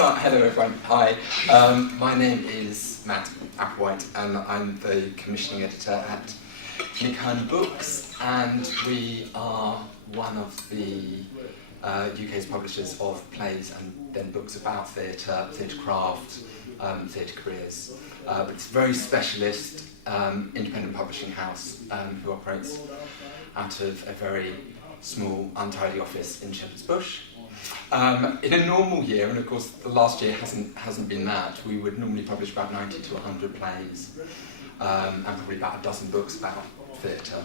Hello everyone, hi. My name is Matt Applewhite and I'm the commissioning editor at Nick Hern Books, and we are one of the UK's publishers of plays and then books about theatre, theatre craft, theatre careers. But it's a very specialist independent publishing house who operates out of a very small, untidy office in Shepherd's Bush. In a normal year, and of course the last year hasn't been that, we would normally publish about 90 to 100 plays and probably about a dozen books about theatre.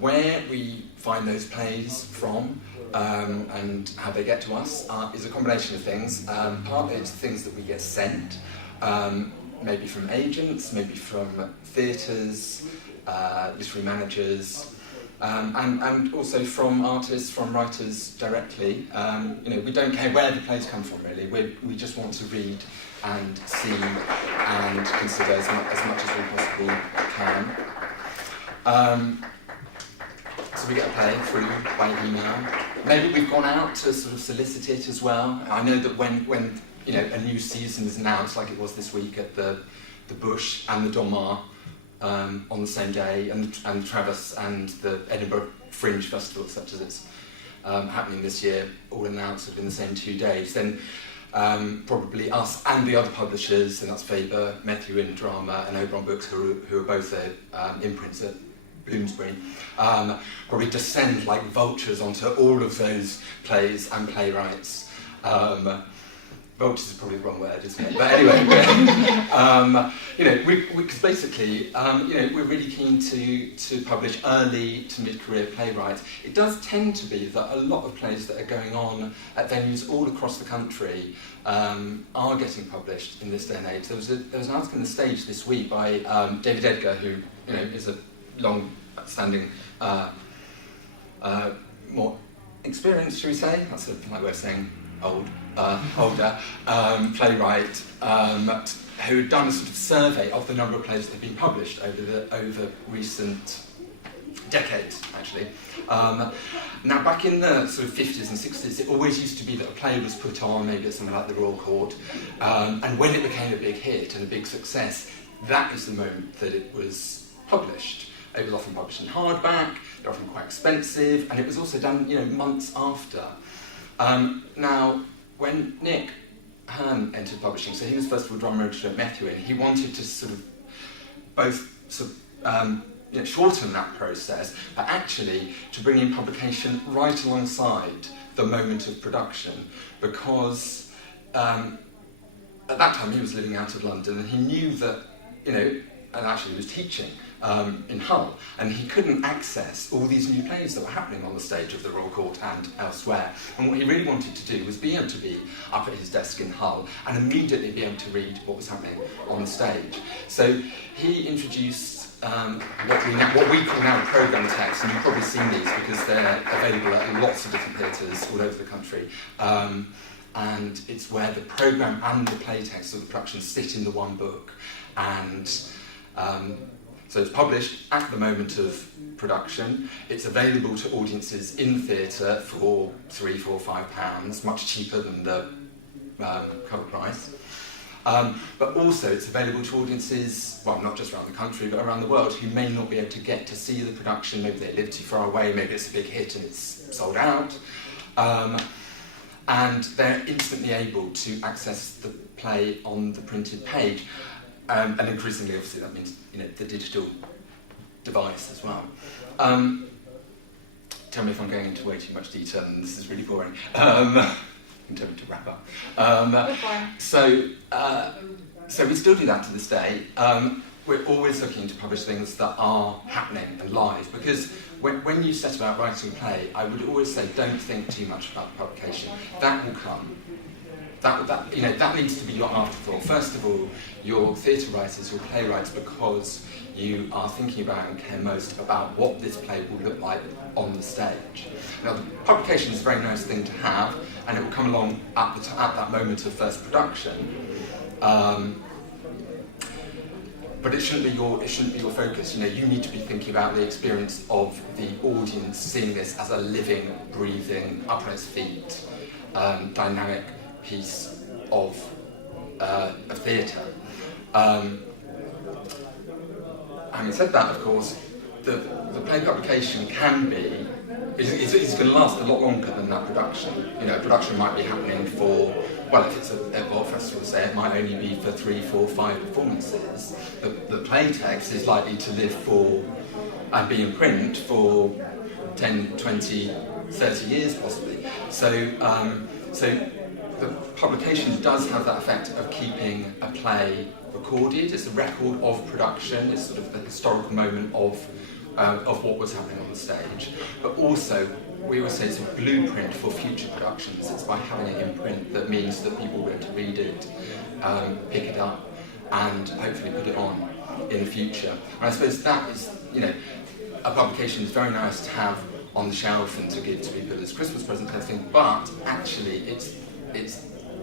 Where we find those plays from and how they get to us is a combination of things. Partly it's things that we get sent, maybe from agents, maybe from theatres, literary managers, and also from artists, from writers directly. We don't care where the plays come from, really. We just want to read and see and consider as much as we possibly can. So we get a play through by email. Maybe we've gone out to sort of solicit it as well. I know that when a new season is announced, like it was this week at the Bush and the Donmar, on the same day, and Travis and the Edinburgh Fringe Festival, such as it's happening this year, all announced in the same 2 days, then probably us and the other publishers, and that's Faber, Mercury in Drama, and Oberon Books, who are both imprints at Bloomsbury, probably descend like vultures onto all of those plays and playwrights. Vultures is probably the wrong word, isn't it? But anyway, because basically, we're really keen to publish early to mid-career playwrights. It does tend to be that a lot of plays that are going on at venues all across the country are getting published in this day and age. There was an article in The Stage this week by David Edgar, who is a long-standing, more experienced, shall we say? That's a polite way of saying older playwright who had done a sort of survey of the number of plays that have been published over recent decades, actually. Now, back in the sort of 50s and 60s, it always used to be that a play was put on, maybe at something like the Royal Court, and when it became a big hit and a big success, that is the moment that it was published. It was often published in hardback, they're often quite expensive, and it was also done, months after. Now, when Nick Hern entered publishing, so he was first of all drama editor at Mercury, and he wanted to sort of both shorten that process, but actually to bring in publication right alongside the moment of production, because at that time he was living out of London, and he knew that, and actually he was teaching in Hull, and he couldn't access all these new plays that were happening on the stage of the Royal Court and elsewhere. And what he really wanted to do was be able to be up at his desk in Hull and immediately be able to read what was happening on the stage. So he introduced what we call now programme text, and you've probably seen these because they're available at lots of different theatres all over the country. And it's where the programme and the play text of the production sit in the one book. And so it's published at the moment of production. It's available to audiences in theatre for £3, £4, £5, much cheaper than the cover price. But also it's available to audiences, well, not just around the country, but around the world, who may not be able to get to see the production. Maybe they live too far away, maybe it's a big hit and it's sold out. And they're instantly able to access the play on the printed page. And increasingly, obviously, that means the digital device as well. Tell me if I'm going into way too much detail, and this is really boring. You can tell me to wrap up. So we still do that to this day. We're always looking to publish things that are happening and live, because when you set about writing a play, I would always say, don't think too much about the publication. That will come. That needs to be your afterthought. First of all, your theatre writers, your playwrights, because you are thinking about and care most about what this play will look like on the stage. Now, the publication is a very nice thing to have, and it will come along at that moment of first production. But it shouldn't be your focus. You need to be thinking about the experience of the audience, seeing this as a living, breathing, up on its feet, dynamic piece of theatre. Having said that, of course, the play publication can be, it's going to last a lot longer than that production. You know, a production might be happening for, well, if it's a Vault Festival, say, it might only be for 3, 4, 5 performances. The play text is likely to live for, and be in print for 10, 20, 30 years possibly. So the publication does have that effect of keeping a play recorded. It's a record of production. It's sort of the historical moment of what was happening on the stage. But also, we always say it's a blueprint for future productions. It's by having it in print that means that people will be able to read it, pick it up, and hopefully put it on in the future. And I suppose that is, you know, a publication is very nice to have on the shelf and to give to people as Christmas present kind of thing, but actually it's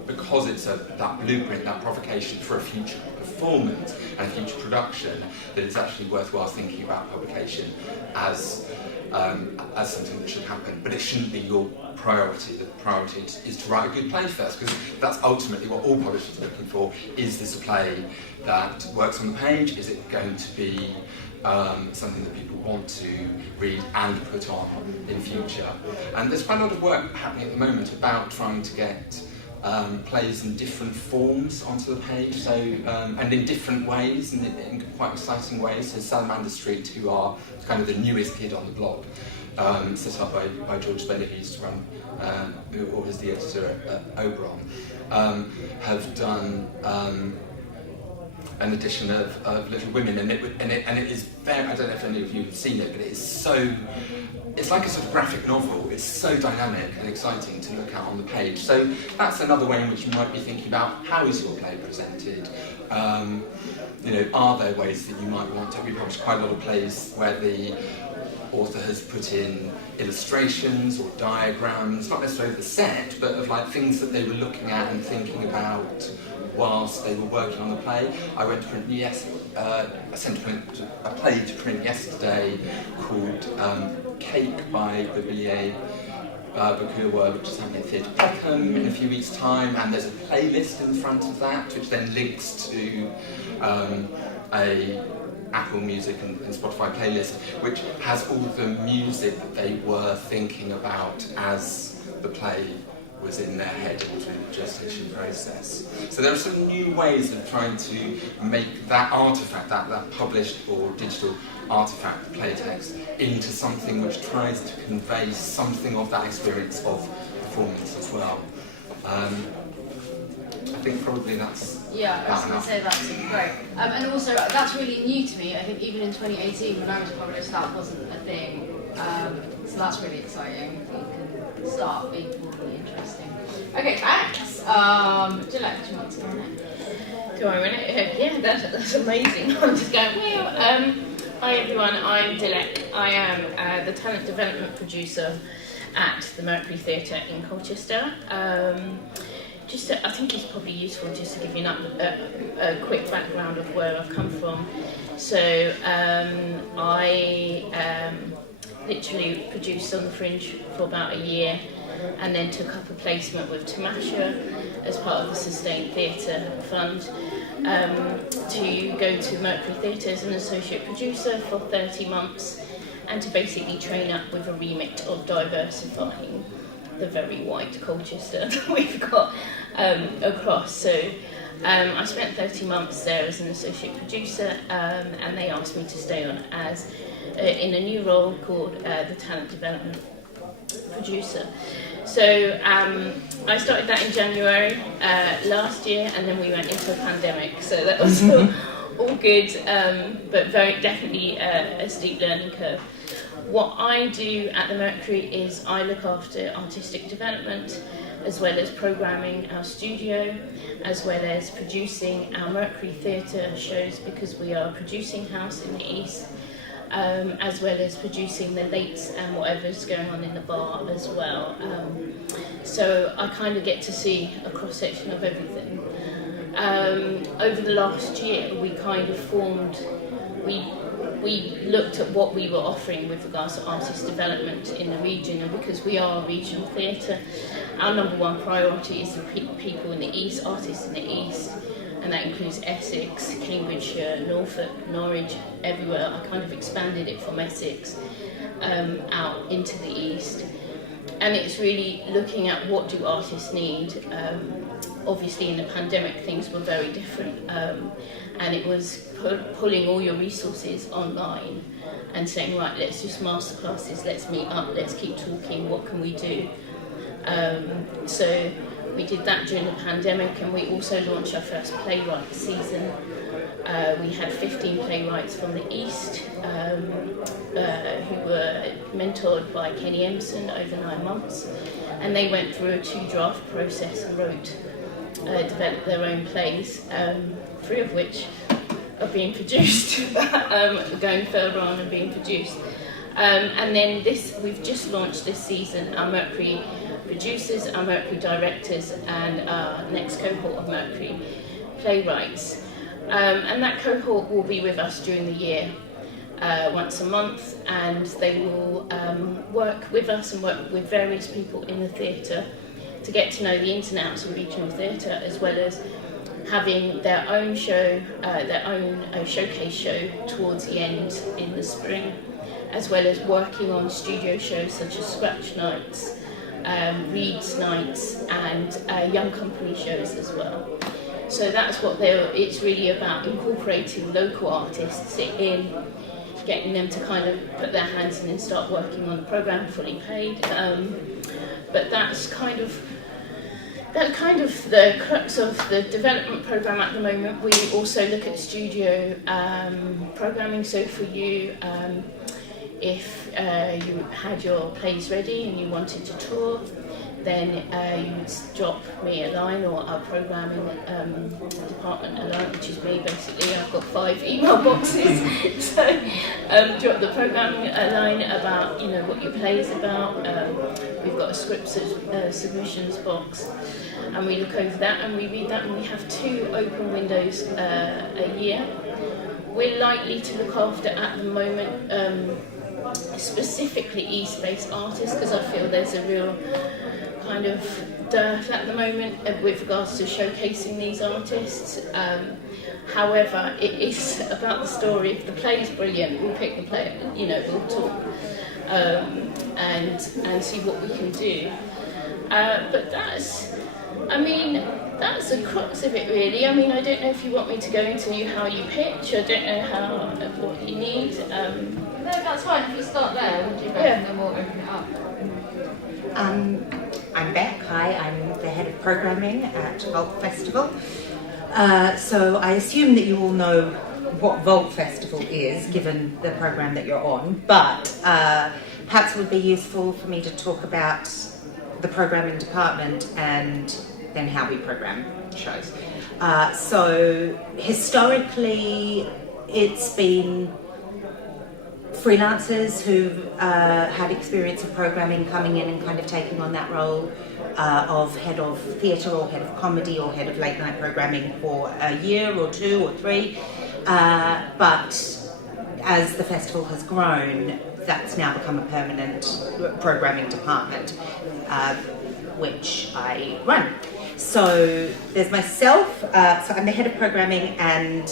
because it's that blueprint, that provocation for a future performance and a future production, that it's actually worthwhile thinking about publication as something that should happen. But it shouldn't be your priority. The priority is to write a good play first, because that's ultimately what all publishers are looking for. Is this a play that works on the page? Is it going to be something that people want to read and put on in future? And there's quite a lot of work happening at the moment about trying to get plays in different forms onto the page, so and in different ways, and in quite exciting ways. So Salamander Street, who are kind of the newest kid on the block, set up by George Spencer, who used to run, or is the editor at Oberon, have done an edition of Little Women, and it is very, I don't know if any of you have seen it, but it is so, it's like a sort of graphic novel. It's so dynamic and exciting to look at on the page. So that's another way in which you might be thinking about how is your play presented. You know, are there ways that you might want to? We publish quite a lot of plays where the author has put in illustrations or diagrams, not necessarily the set, but of like things that they were looking at and thinking about whilst they were working on the play. I went to print I sent a play to print yesterday called Cake by the Villiers Bocure, which is happening at Theatre Peckham in a few weeks' time, and there's a playlist in front of that which then links to a Apple Music and Spotify playlist, which has all the music that they were thinking about as the play was in their head during the gestation process. So there are some new ways of trying to make that artefact, that published or digital artefact, play text, into something which tries to convey something of that experience of performance as well. I think probably that's... Yeah, I was going to say that's great. And also, that's really new to me. I think even in 2018, when I was published, that wasn't a thing. So that's really exciting. You can start being really interesting. Okay, thanks. Dilek, do you want to go on it? Do I win it? Yeah, that's amazing. I'm just going, well, hi everyone, I'm Dilek. I am the talent development producer at the Mercury Theatre in Colchester. I think it's probably useful just to give you a quick background of where I've come from. So I literally produced on the Fringe for about a year, and then took up a placement with Tamasha as part of the Sustained Theatre Fund to go to Mercury Theatre as an associate producer for 30 months, and to basically train up with a remit of diversifying the very white Colchester that we've got across. So I spent 30 months there as an associate producer, and they asked me to stay on as in a new role called the talent development producer. So I started that in January last year, and then we went into a pandemic, so that was all good, but definitely a steep learning curve. What I do at the Mercury is I look after artistic development, as well as programming our studio, as well as producing our Mercury Theatre shows, because we are a producing house in the East, as well as producing the lates and whatever's going on in the bar as well. So I kind of get to see a cross-section of everything. Over the last year, we kind of formed, we we looked at what we were offering with regards to artist development in the region, and because we are a regional theatre, our number one priority is the people in the east, artists in the east, and that includes Essex, Cambridgeshire, Norfolk, Norwich, everywhere. I kind of expanded it from Essex out into the east. And it's really looking at what do artists need. Obviously in the pandemic things were very different, and it was pulling all your resources online and saying, right, let's just masterclasses, let's meet up, let's keep talking, what can we do? So we did that during the pandemic, and we also launched our first playwright season. We had 15 playwrights from the East who were mentored by Kenny Emerson over 9 months, and they went through a 2-draft process and developed their own plays, 3 of which are being produced, going further on and being produced. And then we've just launched this season our Mercury producers, our Mercury directors, and our next cohort of Mercury playwrights. And that cohort will be with us during the year, once a month, and they will work with us and work with various people in the theatre to get to know the ins and outs of regional theatre, as well as having their own show, their own showcase show towards the end in the spring, as well as working on studio shows such as Scratch Nights, Reads Nights, and Young Company shows as well. So that's what it's really about, incorporating local artists in, getting them to kind of put their hands in and start working on the programme, fully paid. But that's kind of the crux of the development programme at the moment. We also look at studio programming. So for you, if you had your plays ready and you wanted to tour, then you would drop me a line, or our programming department a line, which is me basically. I've got 5 email boxes. So drop the programming a line about what your play is about. We've got a script submissions box, and we look over that and we read that, and we have 2 open windows a year. We're likely to look after at the moment specifically East-based artists, because I feel there's a real kind of dearth at the moment with regards to showcasing these artists. However, it is about the story. If the play is brilliant, we'll pick the play, we'll talk and see what we can do. But that's the crux of it, really. I mean, I don't know if you want me to go into how you pitch. I don't know what you need. No, that's fine. If you start there, we'll do that, and then we'll open it up. I'm Bec. Hi, I'm the head of programming at Vault Festival. So I assume that you all know what Vault Festival is, given the program that you're on, but perhaps it would be useful for me to talk about the programming department and then how we program shows. So historically, it's been freelancers who've had experience of programming coming in and kind of taking on that role of head of theatre or head of comedy or head of late night programming for a year or 2 or 3. But as the festival has grown, that's now become a permanent programming department, which I run. So there's myself, so I'm the head of programming, and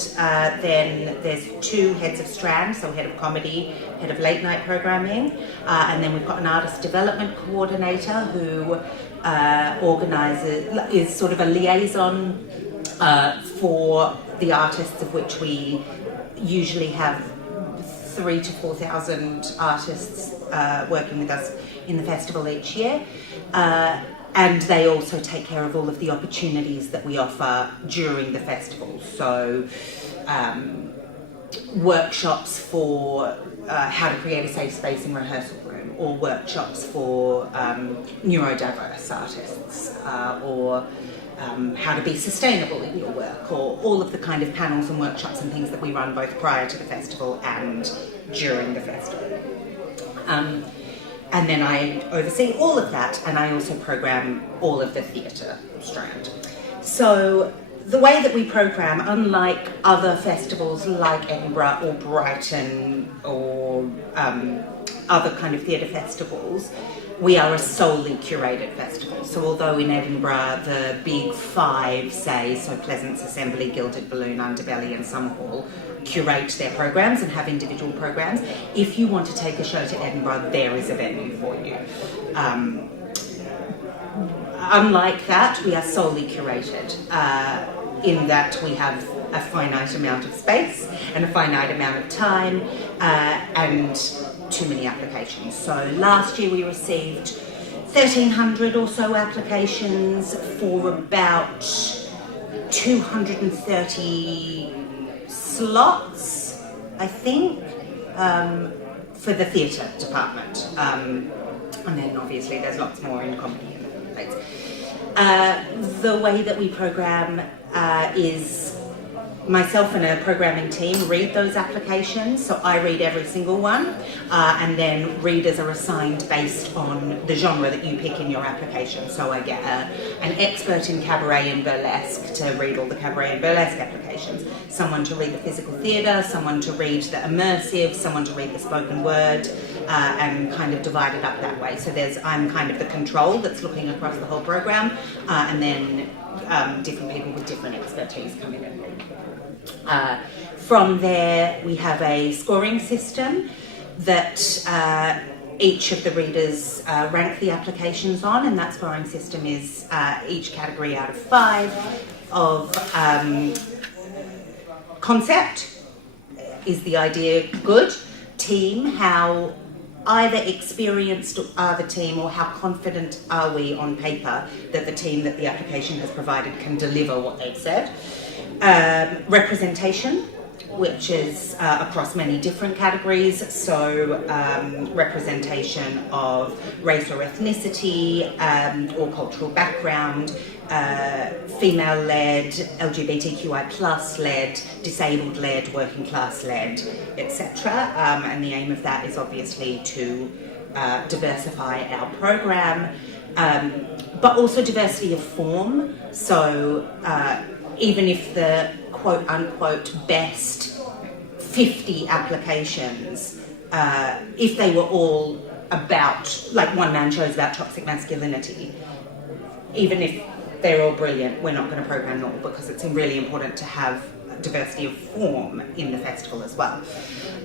then there's 2 heads of strand, so head of comedy, head of late night programming, and then we've got an artist development coordinator who is sort of a liaison for the artists, of which we usually have 3,000 to 4,000 artists working with us in the festival each year. And they also take care of all of the opportunities that we offer during the festival. So workshops for how to create a safe space in rehearsal room, or workshops for neurodiverse artists, or how to be sustainable in your work, or all of the kind of panels and workshops and things that we run both prior to the festival and during the festival. And then I oversee all of that, and I also program all of the theatre strand. So the way that we programme, unlike other festivals like Edinburgh or Brighton or other kind of theatre festivals, we are a solely curated festival. So although in Edinburgh the big five, say, so Pleasance Assembly, Gilded Balloon, Underbelly and Summerhall, curate their programmes and have individual programmes, if you want to take a show to Edinburgh, there is a venue for you. Unlike that, we are solely curated in that we have a finite amount of space and a finite amount of time and too many applications. So last year we received 1,300 or so applications for about 230 slots, I think, for the theatre department. And then obviously there's lots more in comedy and plays. The way that we programme is myself and a programming team read those applications, so I read every single one, and then readers are assigned based on the genre that you pick in your application. So I get an expert in cabaret and burlesque to read all the cabaret and burlesque applications, someone to read the physical theatre, someone to read the immersive, someone to read the spoken word, and kind of divide it up that way. So I'm kind of the control that's looking across the whole programme, and then different people with different expertise come in and read. From there, we have a scoring system that each of the readers rank the applications on, and that scoring system is each category out of 5 of concept, is the idea good, team, how either experienced are the team or how confident are we on paper that the team that the application has provided can deliver what they've said. Representation, which is across many different categories, so representation of race or ethnicity or cultural background, female-led, LGBTQI+-led, disabled-led, working-class-led, etc. And the aim of that is obviously to diversify our programme, but also diversity of form. So even if the quote-unquote best 50 applications, if they were all about, like one man shows about toxic masculinity, even if they're all brilliant, we're not going to program them all because it's really important to have diversity of form in the festival as well.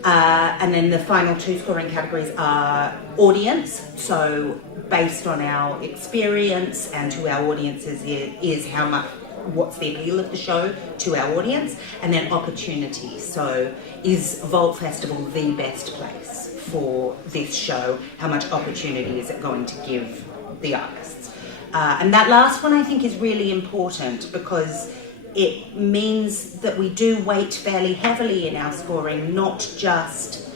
And then the final 2 scoring categories are audience, so based on our experience and who our audience is how much, what's the appeal of the show to our audience, and then opportunity. So is Vault Festival the best place for this show? How much opportunity is it going to give the artists? And that last one I think is really important because it means that we do weight fairly heavily in our scoring, not just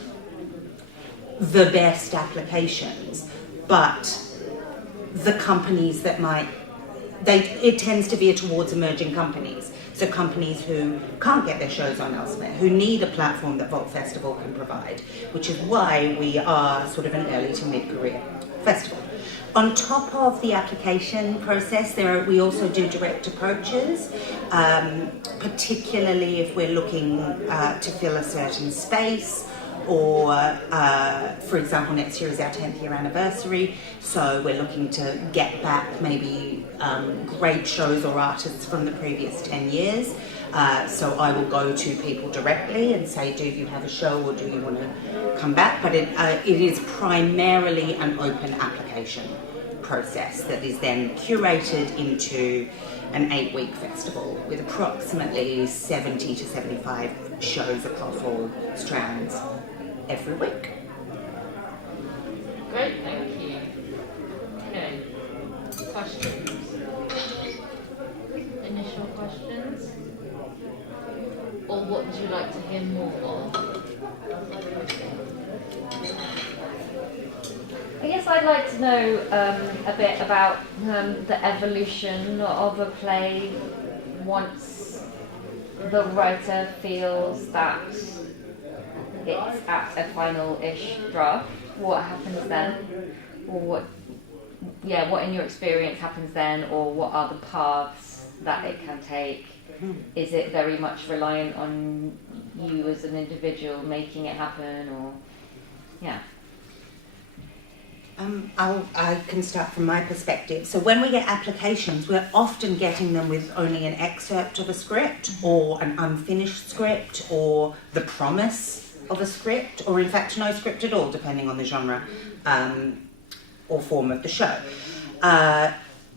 the best applications, but the companies that it tends to veer towards emerging companies. So companies who can't get their shows on elsewhere, who need a platform that Vault Festival can provide, which is why we are sort of an early to mid-career festival. On top of the application process, we also do direct approaches, particularly if we're looking to fill a certain space, or for example, next year is our 10th year anniversary, so we're looking to get back maybe great shows or artists from the previous 10 years. So I will go to people directly and say, do you have a show or do you want to come back? But it is primarily an open application process that is then curated into an 8-week festival with approximately 70 to 75 shows across all strands every week. Great, thank you. Okay, questions? Initial questions? Or what would you like to hear more of? I guess I'd like to know a bit about the evolution of a play once the writer feels that it's at a final-ish draft. What happens then? Or what in your experience happens then, or what are the paths that it can take? is it very much reliant on you as an individual making it happen, or yeah? I can start from my perspective. So when we get applications, we're often getting them with only an excerpt of a script or an unfinished script or the promise of a script, or in fact no script at all, depending on the genre or form of the show.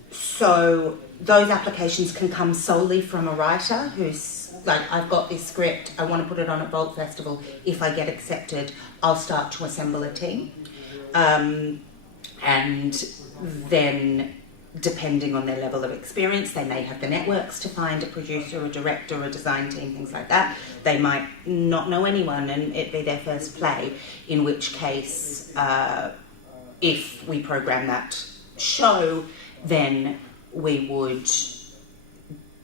So those applications can come solely from a writer who's like, I've got this script, I want to put it on at Vault Festival. If I get accepted, I'll start to assemble a team. And then, depending on their level of experience, they may have the networks to find a producer, a director, a design team, things like that. They might not know anyone and it be their first play, in which case, if we program that show, then we would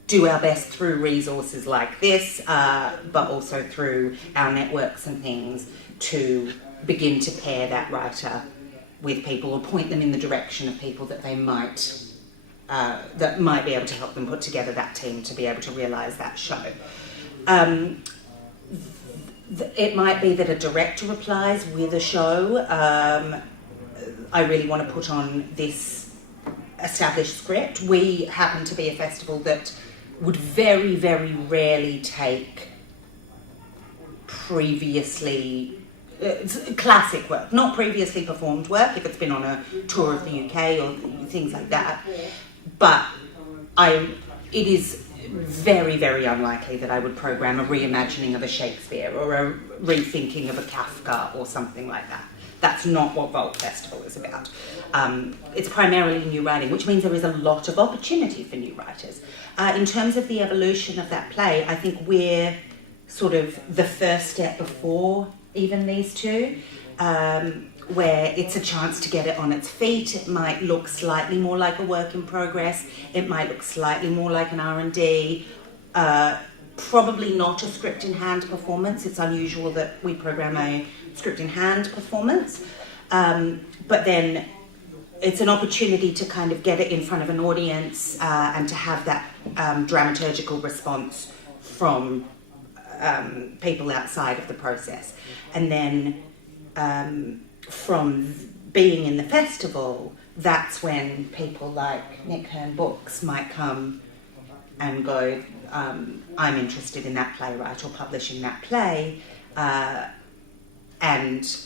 do our best through resources like this, but also through our networks and things, to begin to pair that writer with people or point them in the direction of people that they might be able to help them put together that team to be able to realise that show. It might be that a director applies with a show. I really want to put on this established script. We happen to be a festival that would very, very rarely take previously classic work, not previously performed work if it's been on a tour of the UK or things like that. But it is very, very unlikely that I would program a reimagining of a Shakespeare or a rethinking of a Kafka or something like that. That's not what Vault Festival is about. It's primarily new writing, which means there is a lot of opportunity for new writers. In terms of the evolution of that play, I think we're sort of the first step before even these two, where it's a chance to get it on its feet. It might look slightly more like a work in progress. It might look slightly more like an R&D. Probably not a script in hand performance. It's unusual that we program a script in hand performance. But then it's an opportunity to kind of get it in front of an audience and to have that dramaturgical response from people outside of the process. And then from being in the festival, that's when people like Nick Hern Books might come and go, I'm interested in that playwright or publishing that play, and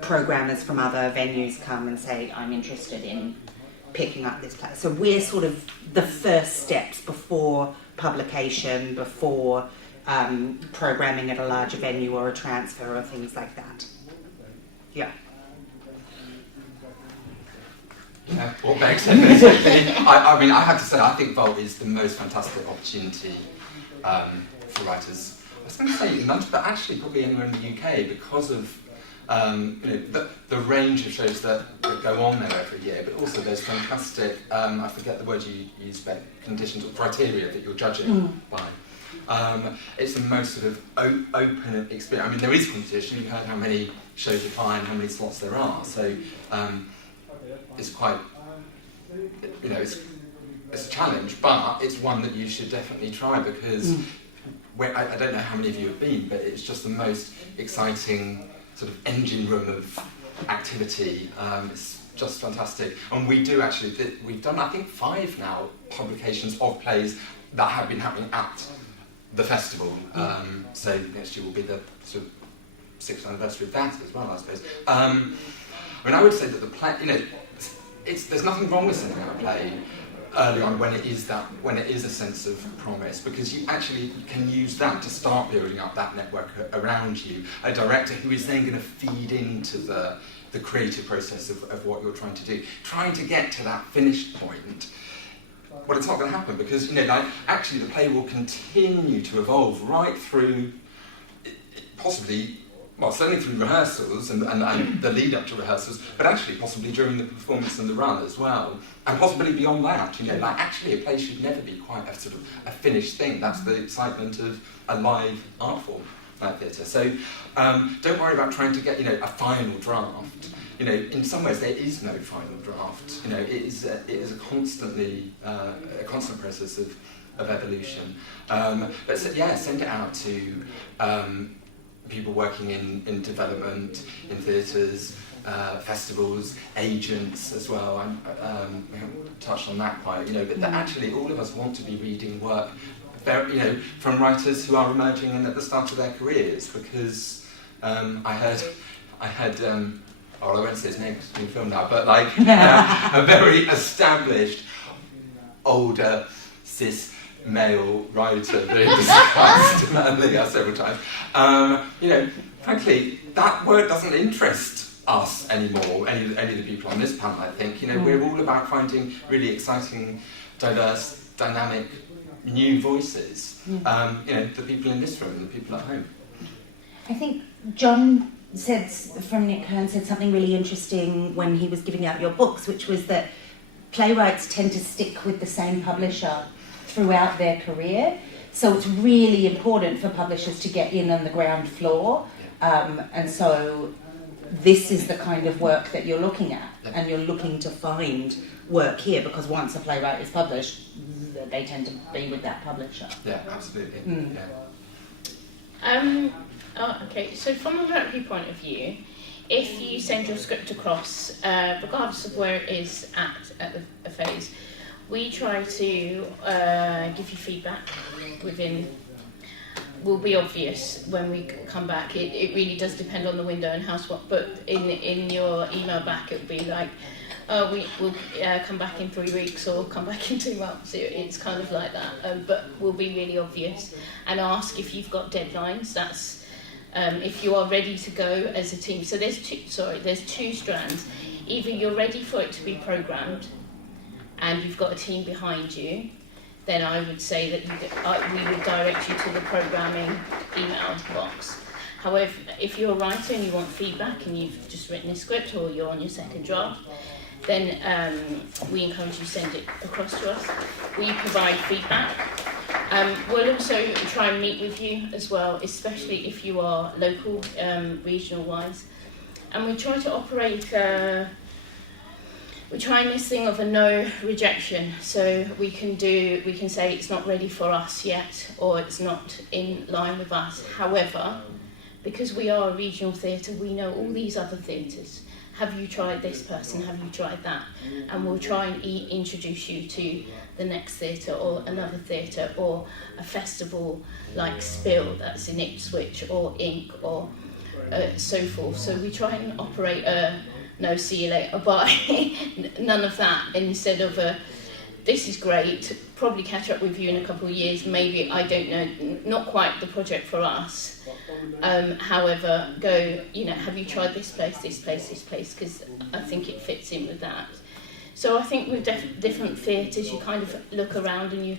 programmers from other venues come and say, I'm interested in picking up this play. So we're sort of the first steps before publication, before programming at a larger venue or a transfer or things like that. Yeah. Yeah, what Bec said basically. I mean, I have to say, I think Vault is the most fantastic opportunity for writers. I was going to say in London, but actually probably anywhere in the UK, because of the range of shows that go on there every year, but also there's fantastic, I forget the word you use, Bec, conditions or criteria that you're judging by. It's the most sort of open experience. I mean, there is competition. You've heard how many shows apply and how many slots there are. So it's quite, it's a challenge, but it's one that you should definitely try, because I don't know how many of you have been, but it's just the most exciting sort of engine room of activity. It's just fantastic. And we do actually, we've done, I think, 5 now publications of plays that have been happening at the festival. So next year will be the sort of 6th anniversary of that as well, I suppose. I mean, I would say that the play, there's nothing wrong with sending out a play early on when it is a sense of promise, because you actually can use that to start building up that network around you. A director who is then going to feed into the creative process of what you're trying to do, trying to get to that finished point. Well, it's not going to happen, because actually the play will continue to evolve right through, possibly, well, certainly through rehearsals and the lead up to rehearsals, but actually possibly during the performance and the run as well, and possibly beyond that. Actually a play should never be quite a sort of a finished thing. That's the excitement of a live art form like theatre. So don't worry about trying to get a final draft. In some ways there is no final draft. It is a constant process of evolution. But send it out to people working in development, in theatres, festivals, agents as well. We haven't touched on that quite, but that actually all of us want to be reading work, from writers who are emerging and at the start of their careers. Because I had I won't say his name because it's being filmed now, but a very established, older, cis male writer being discussed earlier several times. Frankly, that work doesn't interest us anymore, any of the people on this panel, I think. We're all about finding really exciting, diverse, dynamic, new voices. The people in this room and the people at home. I think John from Nick Hern said something really interesting when he was giving out your books, which was that playwrights tend to stick with the same publisher throughout their career. So it's really important for publishers to get in on the ground floor. And so this is the kind of work that you're looking at, and you're looking to find work here, because once a playwright is published, they tend to be with that publisher. Yeah, absolutely. Okay, so from a Mercury point of view, if you send your script across, regardless of where it is at the phase, we try to give you feedback will be obvious when we come back. It really does depend on the window and how swap, but in your email back it will be like, we'll come back in 3 weeks or come back in 2 months. It's kind of like that, but will be really obvious, and ask if you've got deadlines. That's if you are ready to go as a team. So there's two strands. Either you're ready for it to be programmed and you've got a team behind you, then I would say that we would direct you to the programming email box. However, if you're a writer and you want feedback and you've just written a script or you're on your second draft, then we encourage you to send it across to us. We provide feedback. We'll also try and meet with you as well, especially if you are local, regional-wise. And we try to operate, we try this thing of a no rejection. So we can say it's not ready for us yet, or it's not in line with us. However, because we are a regional theatre, we know all these other theatres. Have you tried this person? Have you tried that? And we'll try and introduce you to the next theatre or another theatre or a festival like Spill that's in Ipswich or Ink or so forth. So we try and operate no, see you later, bye. None of that. Instead of this is great, probably catch up with you in a couple of years, maybe, I don't know, not quite the project for us. However, go, have you tried this place, because I think it fits in with that. So I think with different theatres, you kind of look around and you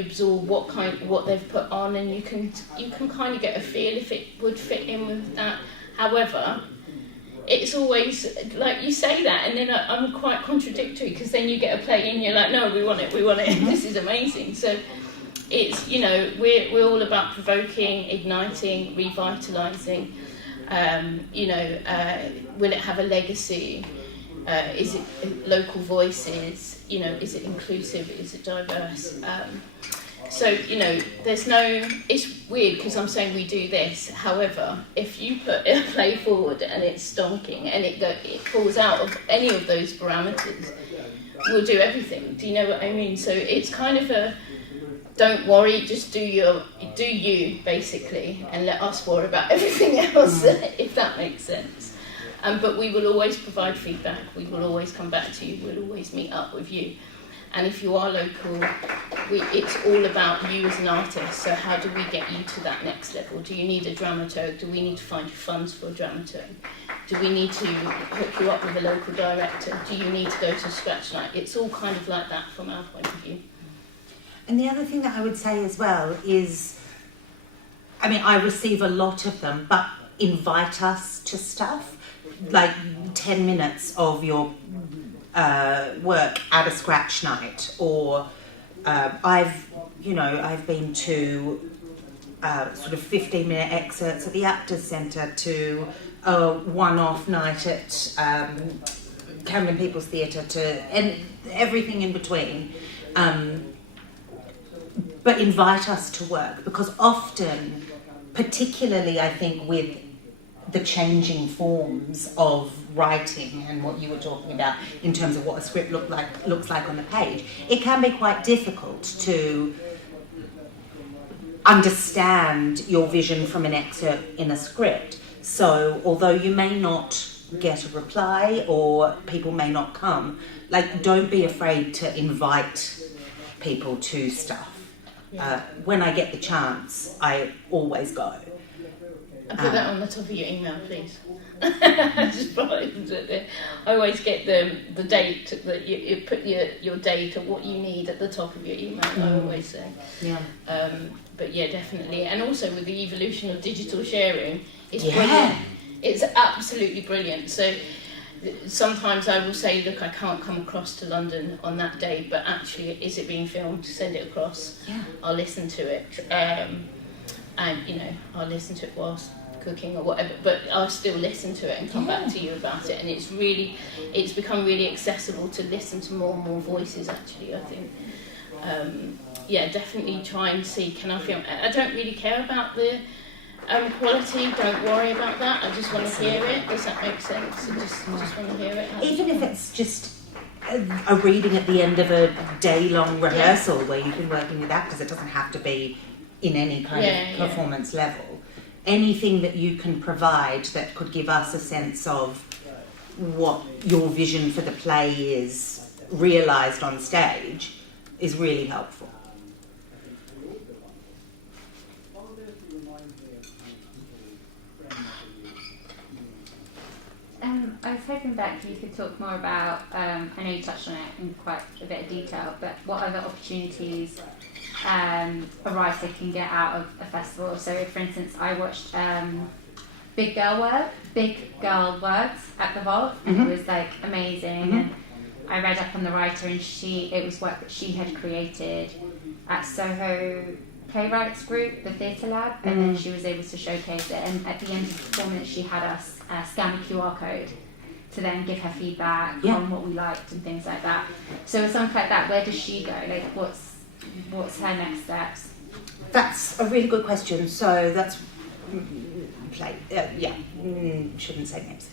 absorb what they've put on, and you can kind of get a feel if it would fit in with that. However, it's always like you say that, and then I'm quite contradictory, because then you get a play and you're like, no, we want it, this is amazing. So it's, we're all about provoking, igniting, revitalising. Will it have a legacy? Is it local voices? Is it inclusive? Is it diverse? So, there's no... It's weird because I'm saying we do this. However, if you put a play forward and it's stonking and it falls out of any of those parameters, we'll do everything. Do you know what I mean? So it's kind of a... Don't worry, just do you, basically, and let us worry about everything else, if that makes sense. But we will always provide feedback. We will always come back to you. We'll always meet up with you. And if you are local, it's all about you as an artist. So how do we get you to that next level? Do you need a dramaturg? Do we need to find you funds for a dramaturg? Do we need to hook you up with a local director? Do you need to go to scratch night? It's all kind of like that from our point of view. And the other thing that I would say as well is, I receive a lot of them, but invite us to stuff, like 10 minutes of your work at a scratch night, or I've been to sort of 15-minute excerpts at the Actors Centre, to a one-off night at Camden People's Theatre, and everything in between. but invite us to work, because often, particularly I think with the changing forms of writing and what you were talking about in terms of what a script looks like on the page, it can be quite difficult to understand your vision from an excerpt in a script. So although you may not get a reply or people may not come, like, don't be afraid to invite people to stuff. When I get the chance, I always go. And put that on the top of your email, please. Just I always get the date that you put your date or what you need at the top of your email. I always say. Yeah. But yeah, definitely, and also with the evolution of digital sharing, it's brilliant. It's absolutely brilliant. So sometimes I will say, look, I can't come across to London on that day, but actually, is it being filmed? Send it across. Yeah. I'll listen to it, and I'll listen to it whilst cooking or whatever, but I'll still listen to it and come back to you about it. And it's become really accessible to listen to more and more voices, actually, I think. Definitely try and see, can I film? I don't really care about the quality, don't worry about that. I just want to hear it. Does that make sense? I just want to hear it. Even if it's just a reading at the end of a day-long rehearsal where you've been working with actors, it doesn't have to be in any kind of performance level. Anything that you can provide that could give us a sense of what your vision for the play is realised on stage is really helpful. I was hoping, Bec, you could talk more about, I know you touched on it in quite a bit of detail, but what other opportunities a writer can get out of a festival. So, for instance, I watched Big Girl Words at the Vault, and it was like amazing. And I read up on the writer, and it was work that she had created at Soho Playwrights Group, the Theatre Lab, and then she was able to showcase it. And at the end of the performance, she had us scan a QR code to then give her feedback on what we liked and things like that. So with something like that, where does she go? Like, what's her next steps? That's a really good question. So that's shouldn't say names.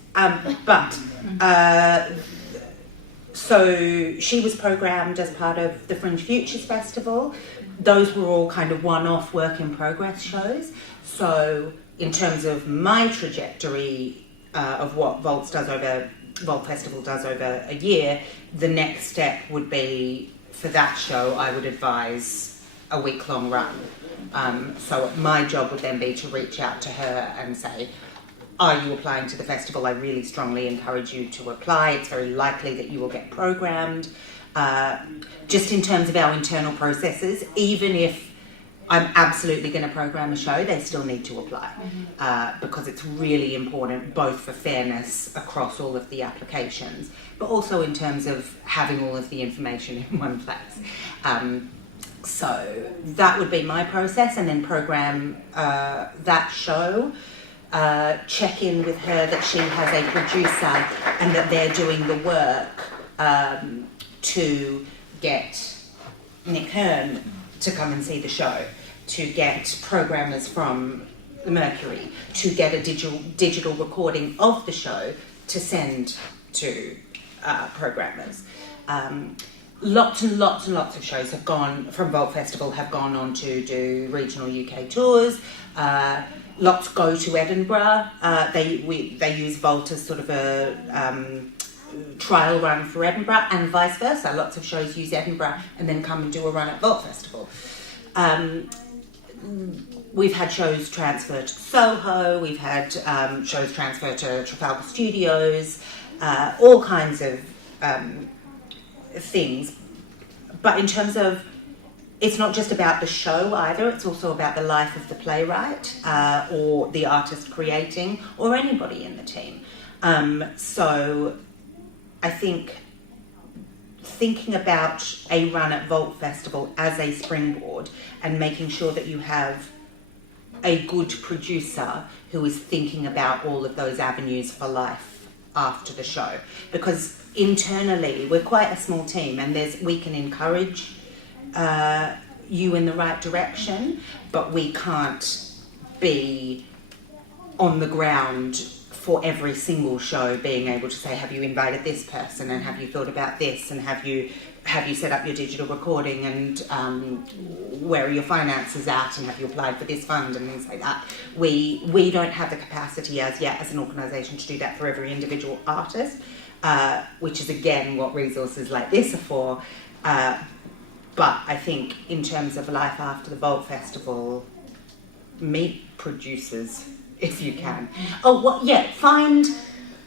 So she was programmed as part of the Fringe Futures Festival. Those were all kind of one-off work in progress shows. So in terms of my trajectory of what Vault Festival does over a year, the next step would be, for that show, I would advise a week-long run. So my job would then be to reach out to her and say, are you applying to the festival? I really strongly encourage you to apply. It's very likely that you will get programmed. Just in terms of our internal processes, even if I'm absolutely going to program a show, they still need to apply because it's really important, both for fairness across all of the applications, but also in terms of having all of the information in one place. So that would be my process, and then program that show, check in with her that she has a producer and that they're doing the work to get Nick Hern to come and see the show, to get programmers from Mercury, to get a digital recording of the show to send to programmers. Lots and lots and lots of shows have gone from Vault Festival, have gone on to do regional UK tours. Lots go to Edinburgh. They use Vault as sort of a trial run for Edinburgh, and vice versa. Lots of shows use Edinburgh and then come and do a run at Vault Festival. We've had shows transfer to Soho. We've had shows transfer to Trafalgar Studios. All kinds of things. But in terms of, it's not just about the show either, it's also about the life of the playwright or the artist creating, or anybody in the team. So I think thinking about a run at Vault Festival as a springboard and making sure that you have a good producer who is thinking about all of those avenues for life after the show. Because internally, we're quite a small team, and we can encourage you in the right direction, but we can't be on the ground for every single show being able to say, have you invited this person, and have you thought about this, and have you set up your digital recording, and where are your finances at, and have you applied for this fund, and things like that. We don't have the capacity as yet as an organisation to do that for every individual artist, which is again what resources like this are for. But I think in terms of life after the Vault Festival, meet producers if you can. Find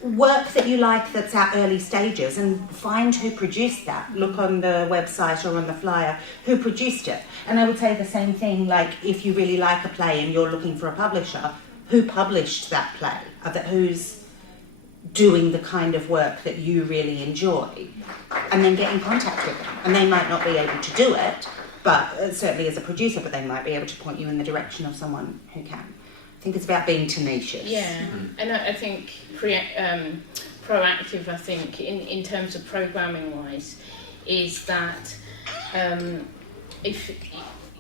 work that you like that's at early stages and find who produced that. Look on the website or on the flyer who produced it. And I would say the same thing, like if you really like a play and you're looking for a publisher, who published that play? Who's doing the kind of work that you really enjoy? And then get in contact with them. And they might not be able to do it, but certainly as a producer, but they might be able to point you in the direction of someone who can. I think it's about being tenacious. Yeah, and I think proactive, I think, in terms of programming wise, is that if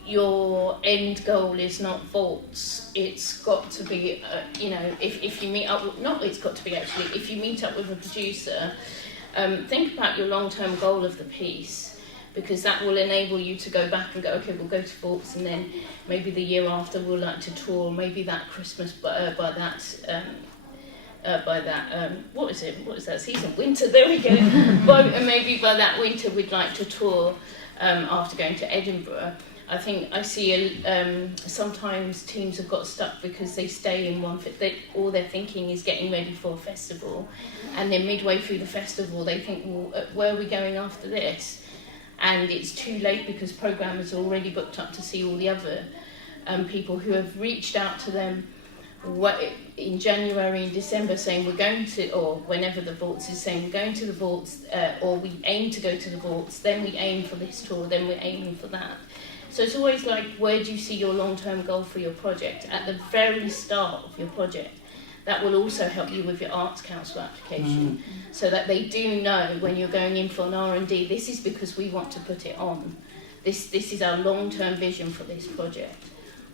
your end goal is not vaults, it's got to be, if you meet up with, not it's got to be actually, if you meet up with a producer, think about your long-term goal of the piece, because that will enable you to go back and go, okay, we'll go to vaults, and then maybe the year after we'll like to tour, maybe that Christmas by that what is that season? Winter, there we go. And maybe by that winter we'd like to tour after going to Edinburgh. I think I see sometimes teams have got stuck because they stay in one, all they're thinking is getting ready for a festival, and then midway through the festival they think, well, where are we going after this? And it's too late because programmers are already booked up to see all the other people who have reached out to them in January and December saying we're going to, or whenever the vaults is saying we're going to the vaults, or we aim to go to the vaults, then we aim for this tour, then we're aiming for that. So it's always like, where do you see your long-term goal for your project? At the very start of your project. That will also help you with your Arts Council application, so that they do know when you're going in for an R&D, this is because we want to put it on. This is our long-term vision for this project,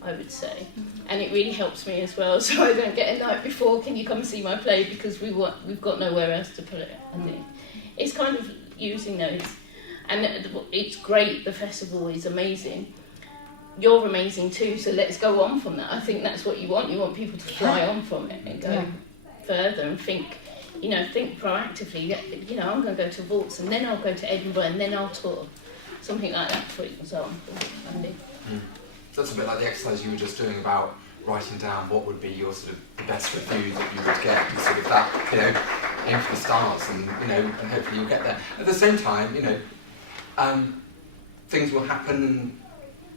I would say. And it really helps me as well, so I don't get a night before, can you come see my play, because we've got nowhere else to put it, I think. It's kind of using those. And it's great, the festival is amazing. You're amazing too, so let's go on from that. I think that's what you want. You want people to fly on from it and go further and think proactively. I'm going to go to vaults, and then I'll go to Edinburgh, and then I'll tour. Something like that, for example. So that's a bit like the exercise you were just doing about writing down what would be your sort of the best review that you would get, and sort of that, aim for the stars, and and hopefully you'll get there. At the same time, things will happen.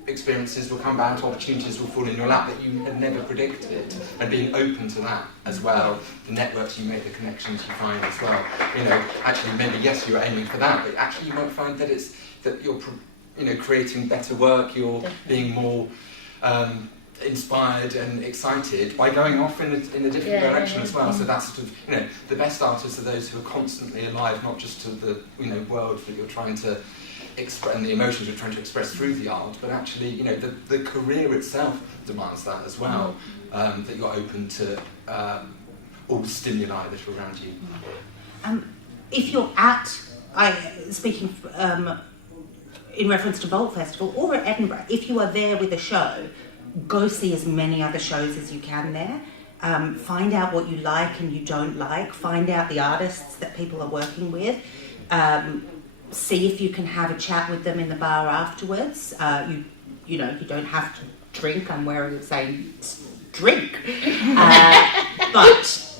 Experiences will come back, opportunities will fall in your lap that you had never predicted, and being open to that as well. The networks you make, the connections you find as well. Actually, maybe yes, you're aiming for that, but actually you might find that you're creating better work. You're being more inspired and excited by going off in a different direction as well. So that's sort of the best artists are those who are constantly alive, not just to the world that you're trying to express and the emotions you're trying to express through the art, but actually the career itself demands that as well, that you're open to all the stimuli that are around you. If you're speaking in reference to Vault Festival or at Edinburgh, if you are there with a show, go see as many other shows as you can there. Find out what you like and you don't like. Find out the artists that people are working with. See if you can have a chat with them in the bar afterwards. You don't have to drink. I'm wary of saying drink. But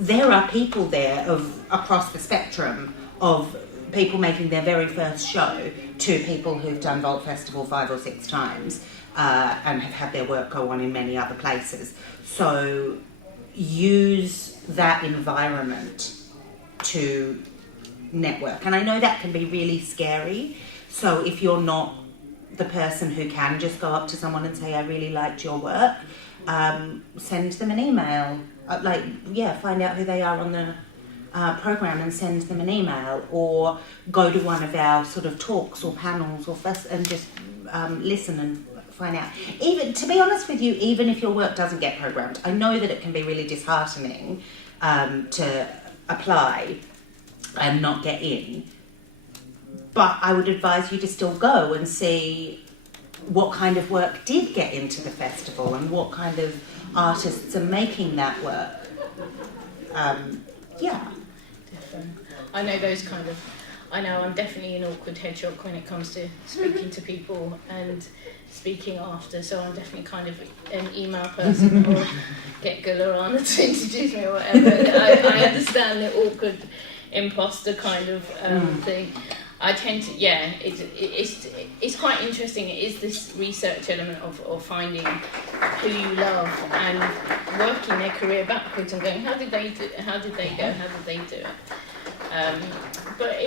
there are people there across the spectrum of people making their very first show to people who've done Vault Festival 5 or 6 times and have had their work go on in many other places. So use that environment to network. And I know that can be really scary. So if you're not the person who can just go up to someone and say, I really liked your work, send them an email. Find out who they are on programme and send them an email, or go to one of our sort of talks or panels and just listen and find out. Even, to be honest with you, even if your work doesn't get programmed, I know that it can be really disheartening to apply and not get in, but I would advise you to still go and see what kind of work did get into the festival and what kind of artists are making that work. Yeah. Definitely. I know those kind of, I know I'm definitely an awkward hedgehog when it comes to speaking to people and speaking after, so I'm definitely kind of an email person, or get Gularana to introduce me or whatever. I understand the awkward imposter kind of thing. I tend to, it's quite interesting. It is this research element of finding who you love and working their career backwards and going, how did they go, how did they do it? But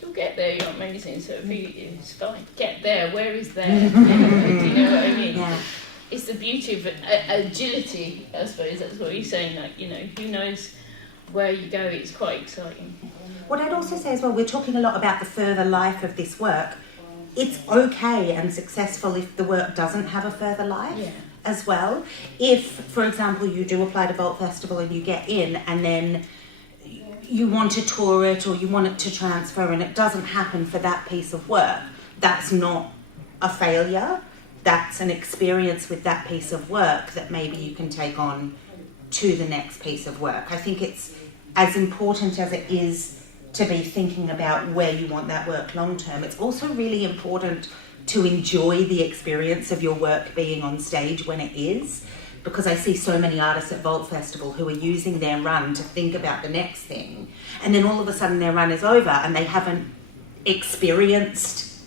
you'll get there. You're amazing, so it's fine. Get there. Where is there? Do you know what I mean? Yeah. It's the beauty of agility, I suppose. That's what you're saying. Like, who knows where you go? It's quite exciting. What I'd also say as well, we're talking a lot about the further life of this work. It's okay and successful if the work doesn't have a further life as well. If, for example, you do apply to Vault Festival and you get in and then you want to tour it or you want it to transfer and it doesn't happen for that piece of work, that's not a failure. That's an experience with that piece of work that maybe you can take on to the next piece of work. I think it's as important as it is to be thinking about where you want that work long term. It's also really important to enjoy the experience of your work being on stage when it is, because I see so many artists at Vault Festival who are using their run to think about the next thing, and then all of a sudden their run is over and they haven't experienced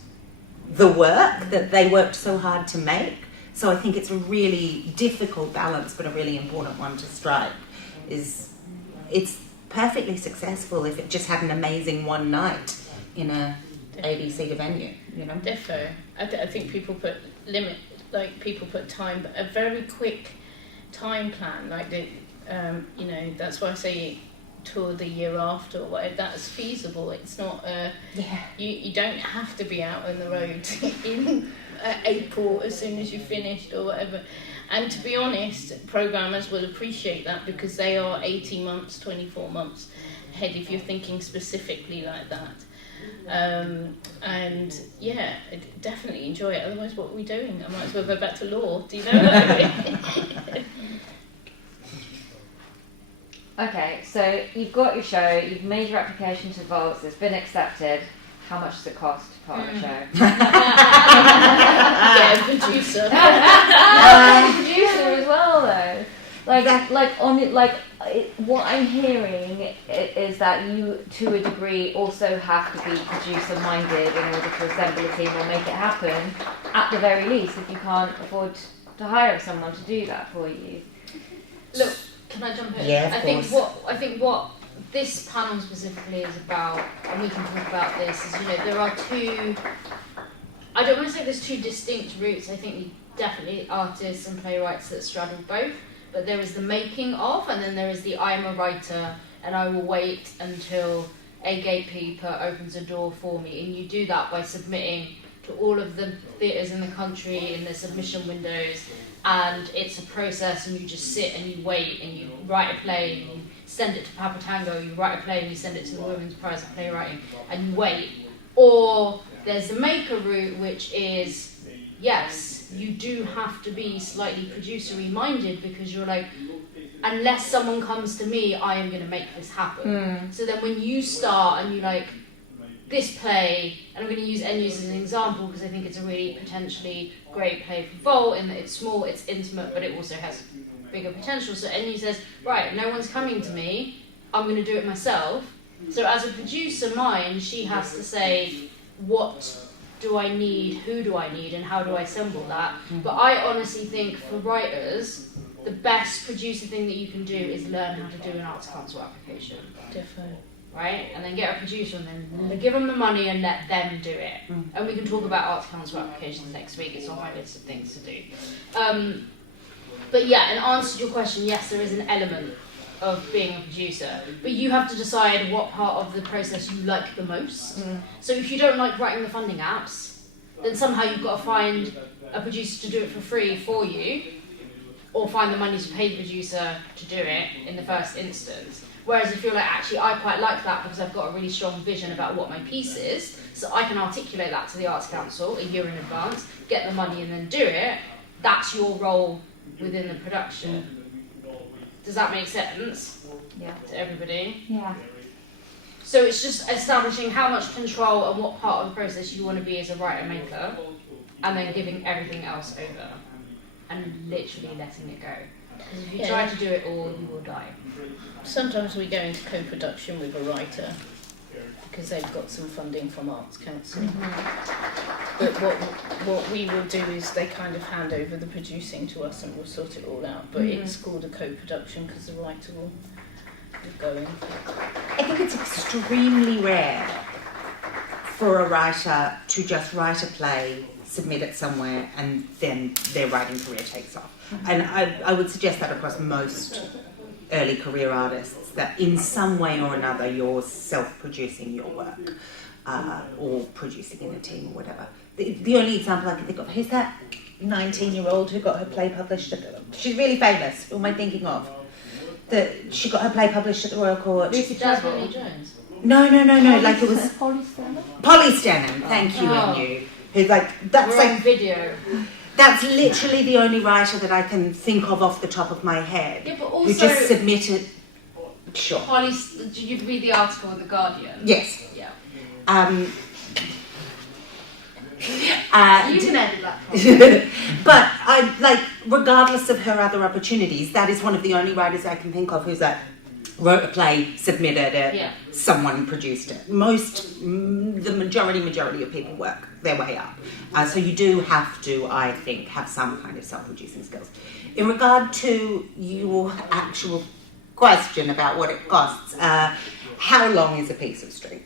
the work that they worked so hard to make. So I think it's a really difficult balance, but a really important one to strike. It's perfectly successful if it just had an amazing one night in a ABC venue, Defo. I think people put people put time, but a very quick time plan, that's why I say tour the year after or whatever. That's feasible. It's not you don't have to be out on the road in April as soon as you finished or whatever. And to be honest, programmers will appreciate that because they are 18 months, 24 months ahead if you're thinking specifically like that. Definitely enjoy it. Otherwise, what are we doing? I might as well go back to law. Do you know what I mean? Okay, so you've got your show, you've made your application to Vaults, it's been accepted. How much does it cost to put on a show? Get a producer. A producer as well, though. What I'm hearing is that you, to a degree, also have to be producer-minded in order to assemble a team or make it happen. At the very least, if you can't afford to hire someone to do that for you. Look, can I jump in? Yeah, of course. I think what this panel specifically is about, and we can talk about this, is there are two. I don't want to say there's two distinct routes. I think definitely artists and playwrights that straddle both. But there is the making of, and then there is the I'm a writer and I will wait until a gatekeeper opens a door for me. And you do that by submitting to all of the theatres in the country in the submission windows, and it's a process, and you just sit and you wait and you write a play and you send it to Papa Tango, you write a play and you send it to the Women's Prize of Playwriting and you wait. Or there's the maker route, which is, yes, you do have to be slightly producer-y minded because you're like, unless someone comes to me, I am going to make this happen. So then when you start and you like, this play, and I'm going to use Enyus as an example because I think it's a really potentially great play for Vault in that it's small, it's intimate, but it also has bigger potential. So Enyus says, right, no one's coming to me, I'm going to do it myself. So as a producer mind, she has to say, what do I need, who do I need, and how do I assemble that? But I honestly think for writers, the best producer thing that you can do is learn how to do an Arts Council application. Definitely. Right? And then get a producer and then give them the money and let them do it. And we can talk about Arts Council applications next week. It's on my list of things to do. But yeah, in answer to your question, yes, there is an element of being a producer, but you have to decide what part of the process you like the most. So if you don't like writing the funding apps, then somehow you've got to find a producer to do it for free for you, or find the money to pay the producer to do it in the first instance. Whereas if you're like, actually, I quite like that because I've got a really strong vision about what my piece is, so I can articulate that to the Arts Council a year in advance, get the money and then do it, that's your role within the production. Does that make sense? Yeah. To everybody? Yeah. So it's just establishing how much control and what part of the process you want to be as a writer-maker, and then giving everything else over, and literally letting it go. Because if you try to do it all, you will die. Sometimes we go into co-production with a writer because they've got some funding from Arts Council. But what we will do is they kind of hand over the producing to us and we'll sort it all out. But it's called a co-production because the writer will go in. I think it's extremely rare for a writer to just write a play, submit it somewhere, and then their writing career takes off. And I would suggest that across most early career artists, that in some way or another you're self-producing your work, or producing in a team or whatever. The only example I can think of, who's that 19-year-old who got her play published she's really famous, who am I thinking of? She got her play published at the Royal Court. Jasmine Jones. No, like it was Polly Stanley. Polly Stanley, thank you, Inu. Who's like, that's We're like on video. That's literally the only writer that I can think of off the top of my head. Yeah, but who also just submitted. Sure. did you read the article in The Guardian? Yes. Yeah. You can edit that. But I like, regardless of her other opportunities, that is one of the only writers I can think of who's like wrote a play, submitted it, someone produced it. The majority of people work their way up. So you do have to, I think, have some kind of self-producing skills. In regard to your actual question about what it costs, how long is a piece of string?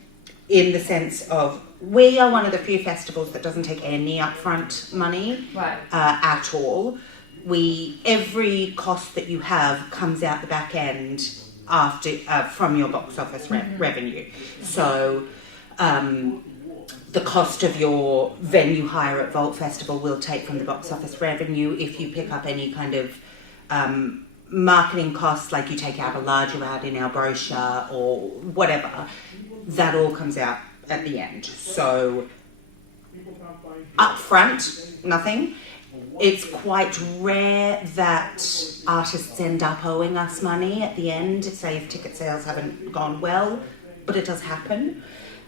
In the sense of, we are one of the few festivals that doesn't take any upfront money at all. Every cost that you have comes out the back end after from your box office revenue. So the cost of your venue hire at Vault Festival will take from the box office revenue. If you pick up any kind of marketing costs, like you take out a larger ad in our brochure or whatever, that all comes out at the end. So upfront, nothing. It's quite rare that artists end up owing us money at the end, say if ticket sales haven't gone well, but it does happen.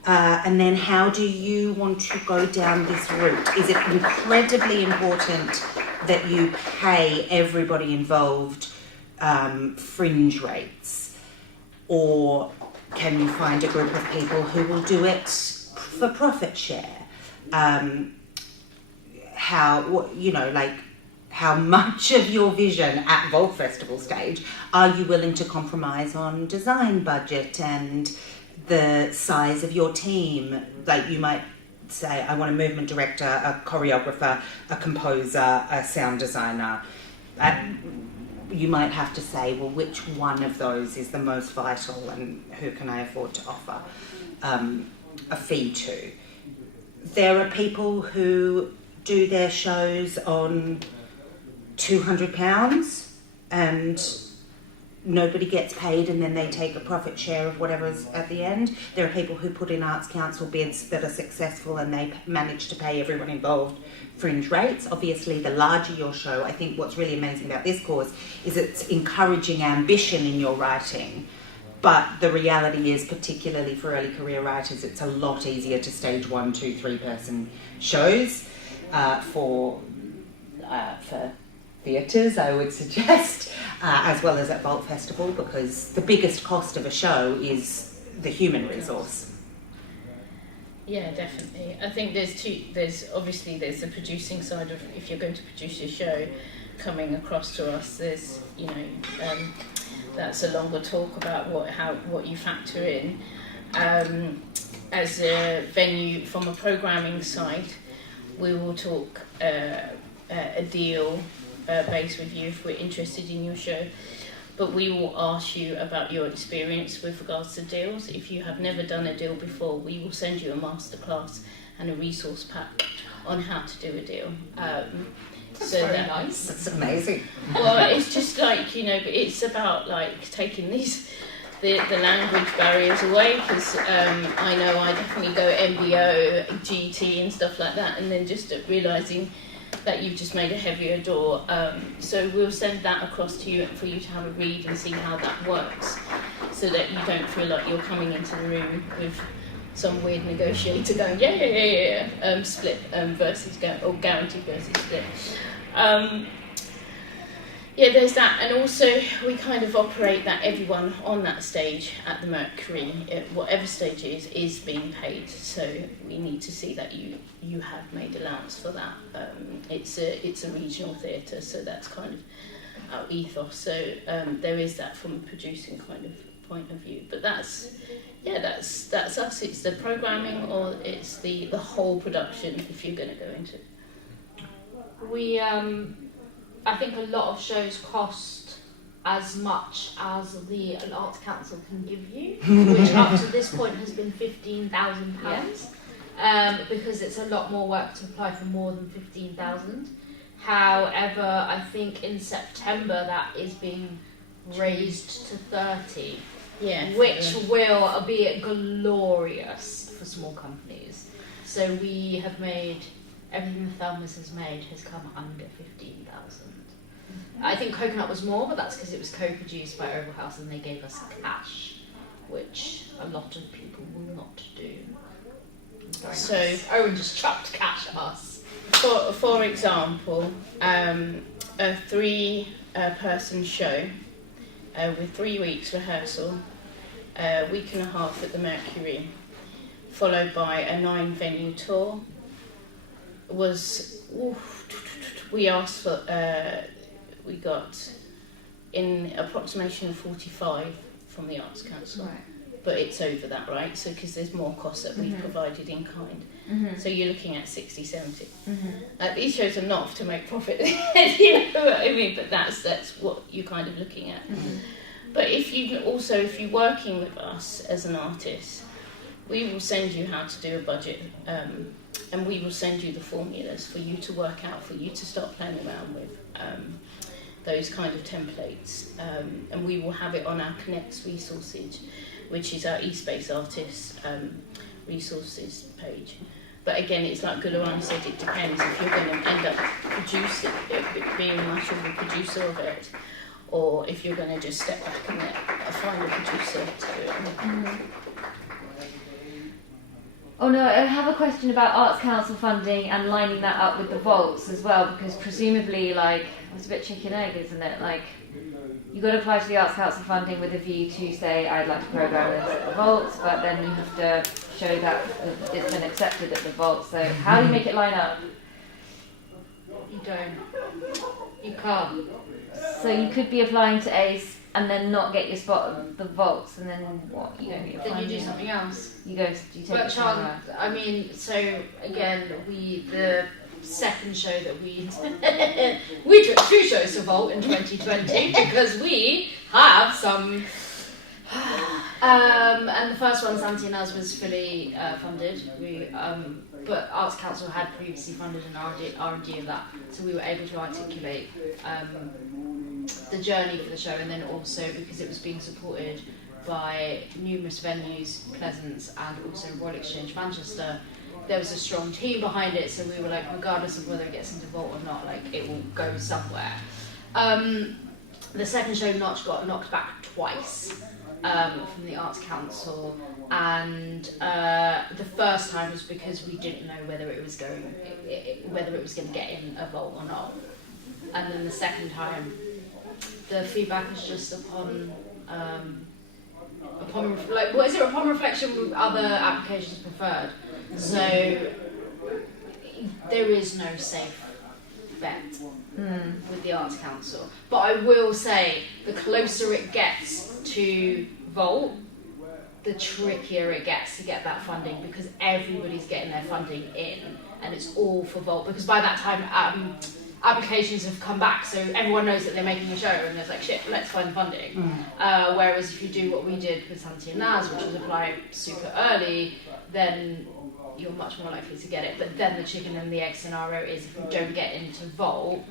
And then how do you want to go down this route? Is it incredibly important that you pay everybody involved fringe rates? Or can you find a group of people who will do it for profit share? How much of your vision at Vault Festival stage are you willing to compromise on design budget and the size of your team? Like, you might say, I want a movement director, a choreographer, a composer, a sound designer. You might have to say, well, which one of those is the most vital and who can I afford to offer a fee to? There are people who do their shows on £200 and nobody gets paid, and then they take a profit share of whatever's at the end. There are people who put in Arts Council bids that are successful and they manage to pay everyone involved fringe rates. Obviously, the larger your show, I think what's really amazing about this course is it's encouraging ambition in your writing. But the reality is, particularly for early career writers, it's a lot easier to stage 1, 2, 3 person shows for theatres, I would suggest, as well as at Vault Festival, because the biggest cost of a show is the human resource. Yeah, definitely. I think there's the producing side of, if you're going to produce a show coming across to us, there's, that's a longer talk about what you factor in. As a venue, from a programming side, we will talk a deal base with you if we're interested in your show. but we will ask you about your experience with regards to deals. If you have never done a deal before, we will send you a masterclass and a resource pack on how to do a deal. That's so very nice. That's amazing. Well, it's just like, you know, it's about like taking the language barriers away, because I know I definitely go MBO, GT and stuff like that, and then just realising that you've just made a heavier door. So we'll send that across to you for you to have a read and see how that works, so that you don't feel like you're coming into the room with some weird negotiator going, split versus or guaranteed versus split. Yeah, there's that, and also we kind of operate that everyone on that stage at the Mercury, whatever stage it is being paid. So we need to see that you have made allowance for that. It's a regional theatre, so that's kind of our ethos. So there is that from a producing kind of point of view. But that's us. It's the programming, or it's the whole production if you're going to go into it. We, I think a lot of shows cost as much as the Arts Council can give you, which up to this point has been £15,000, because it's a lot more work to apply for more than 15,000. However, I think in September that is being raised to 30, which will be glorious for small companies. So we have made, everything the Thelmas has made has come under 15,000. I think Coconut was more, but that's because it was co-produced by Oval House and they gave us cash, which a lot of people will not do. So Owen just chucked cash at us. For example, a 3-person show with 3 weeks rehearsal, a week and a half at the Mercury, followed by a 9-venue tour, we asked for, we got in approximation of 45 from the Arts Council. Right. But it's over that, right? So because there's more costs that we've provided in kind. Mm-hmm. So you're looking at 60, 70. Mm-hmm. These shows are not to make profit, you know what I mean? But that's what you're kind of looking at. Mm-hmm. But if you're working with us as an artist, we will send you how to do a budget, and we will send you the formulas for you to work out, for you to start playing around with those kind of templates. And we will have it on our Connects resources, which is our eSpace Artists resources page. But again, it's like Gularan said, it depends if you're going to end up producing it, being much of a producer of it, or if you're going to just step back and find a producer to do it. Mm-hmm. Oh no, I have a question about Arts Council funding and lining that up with the vaults as well, because presumably, like, it's a bit chicken egg, isn't it? Like, you've got to apply to the Arts Council funding with a view to say, I'd like to programme this at the vaults, but then you have to show that it's been accepted at the vaults. So how do you make it line up? You don't. You can't. So you could be applying to ACE and then not get your spot at the vaults, and then what? You don't get Then you do something else. You take But it somewhere. I mean, so again, the second show that we took 2 shows to Vault in 2020 because we have some. And the first one, Santi and us, was fully funded. But Arts Council had previously funded an R&D of that, so we were able to articulate the journey for the show, and then also because it was being supported by numerous venues, Pleasance and also Royal Exchange Manchester, there was a strong team behind it, so we were like, regardless of whether it gets into Vault or not, like, it will go somewhere. The second show got knocked back twice from the Arts Council, and the first time was because we didn't know whether it was going to get in a Vault or not, and then the second time, the feedback was just upon reflection, other applications preferred. So there is no safe bet with the Arts Council. But I will say, the closer it gets to Vault, the trickier it gets to get that funding, because everybody's getting their funding in, and it's all for Vault. Because by that time, applications have come back, so everyone knows that they're making a show, and there's like, shit, let's find funding. Whereas if you do what we did with Santi and Naz, which was apply super early, then you're much more likely to get it. But then the chicken and the egg scenario is, if you don't get into Vault,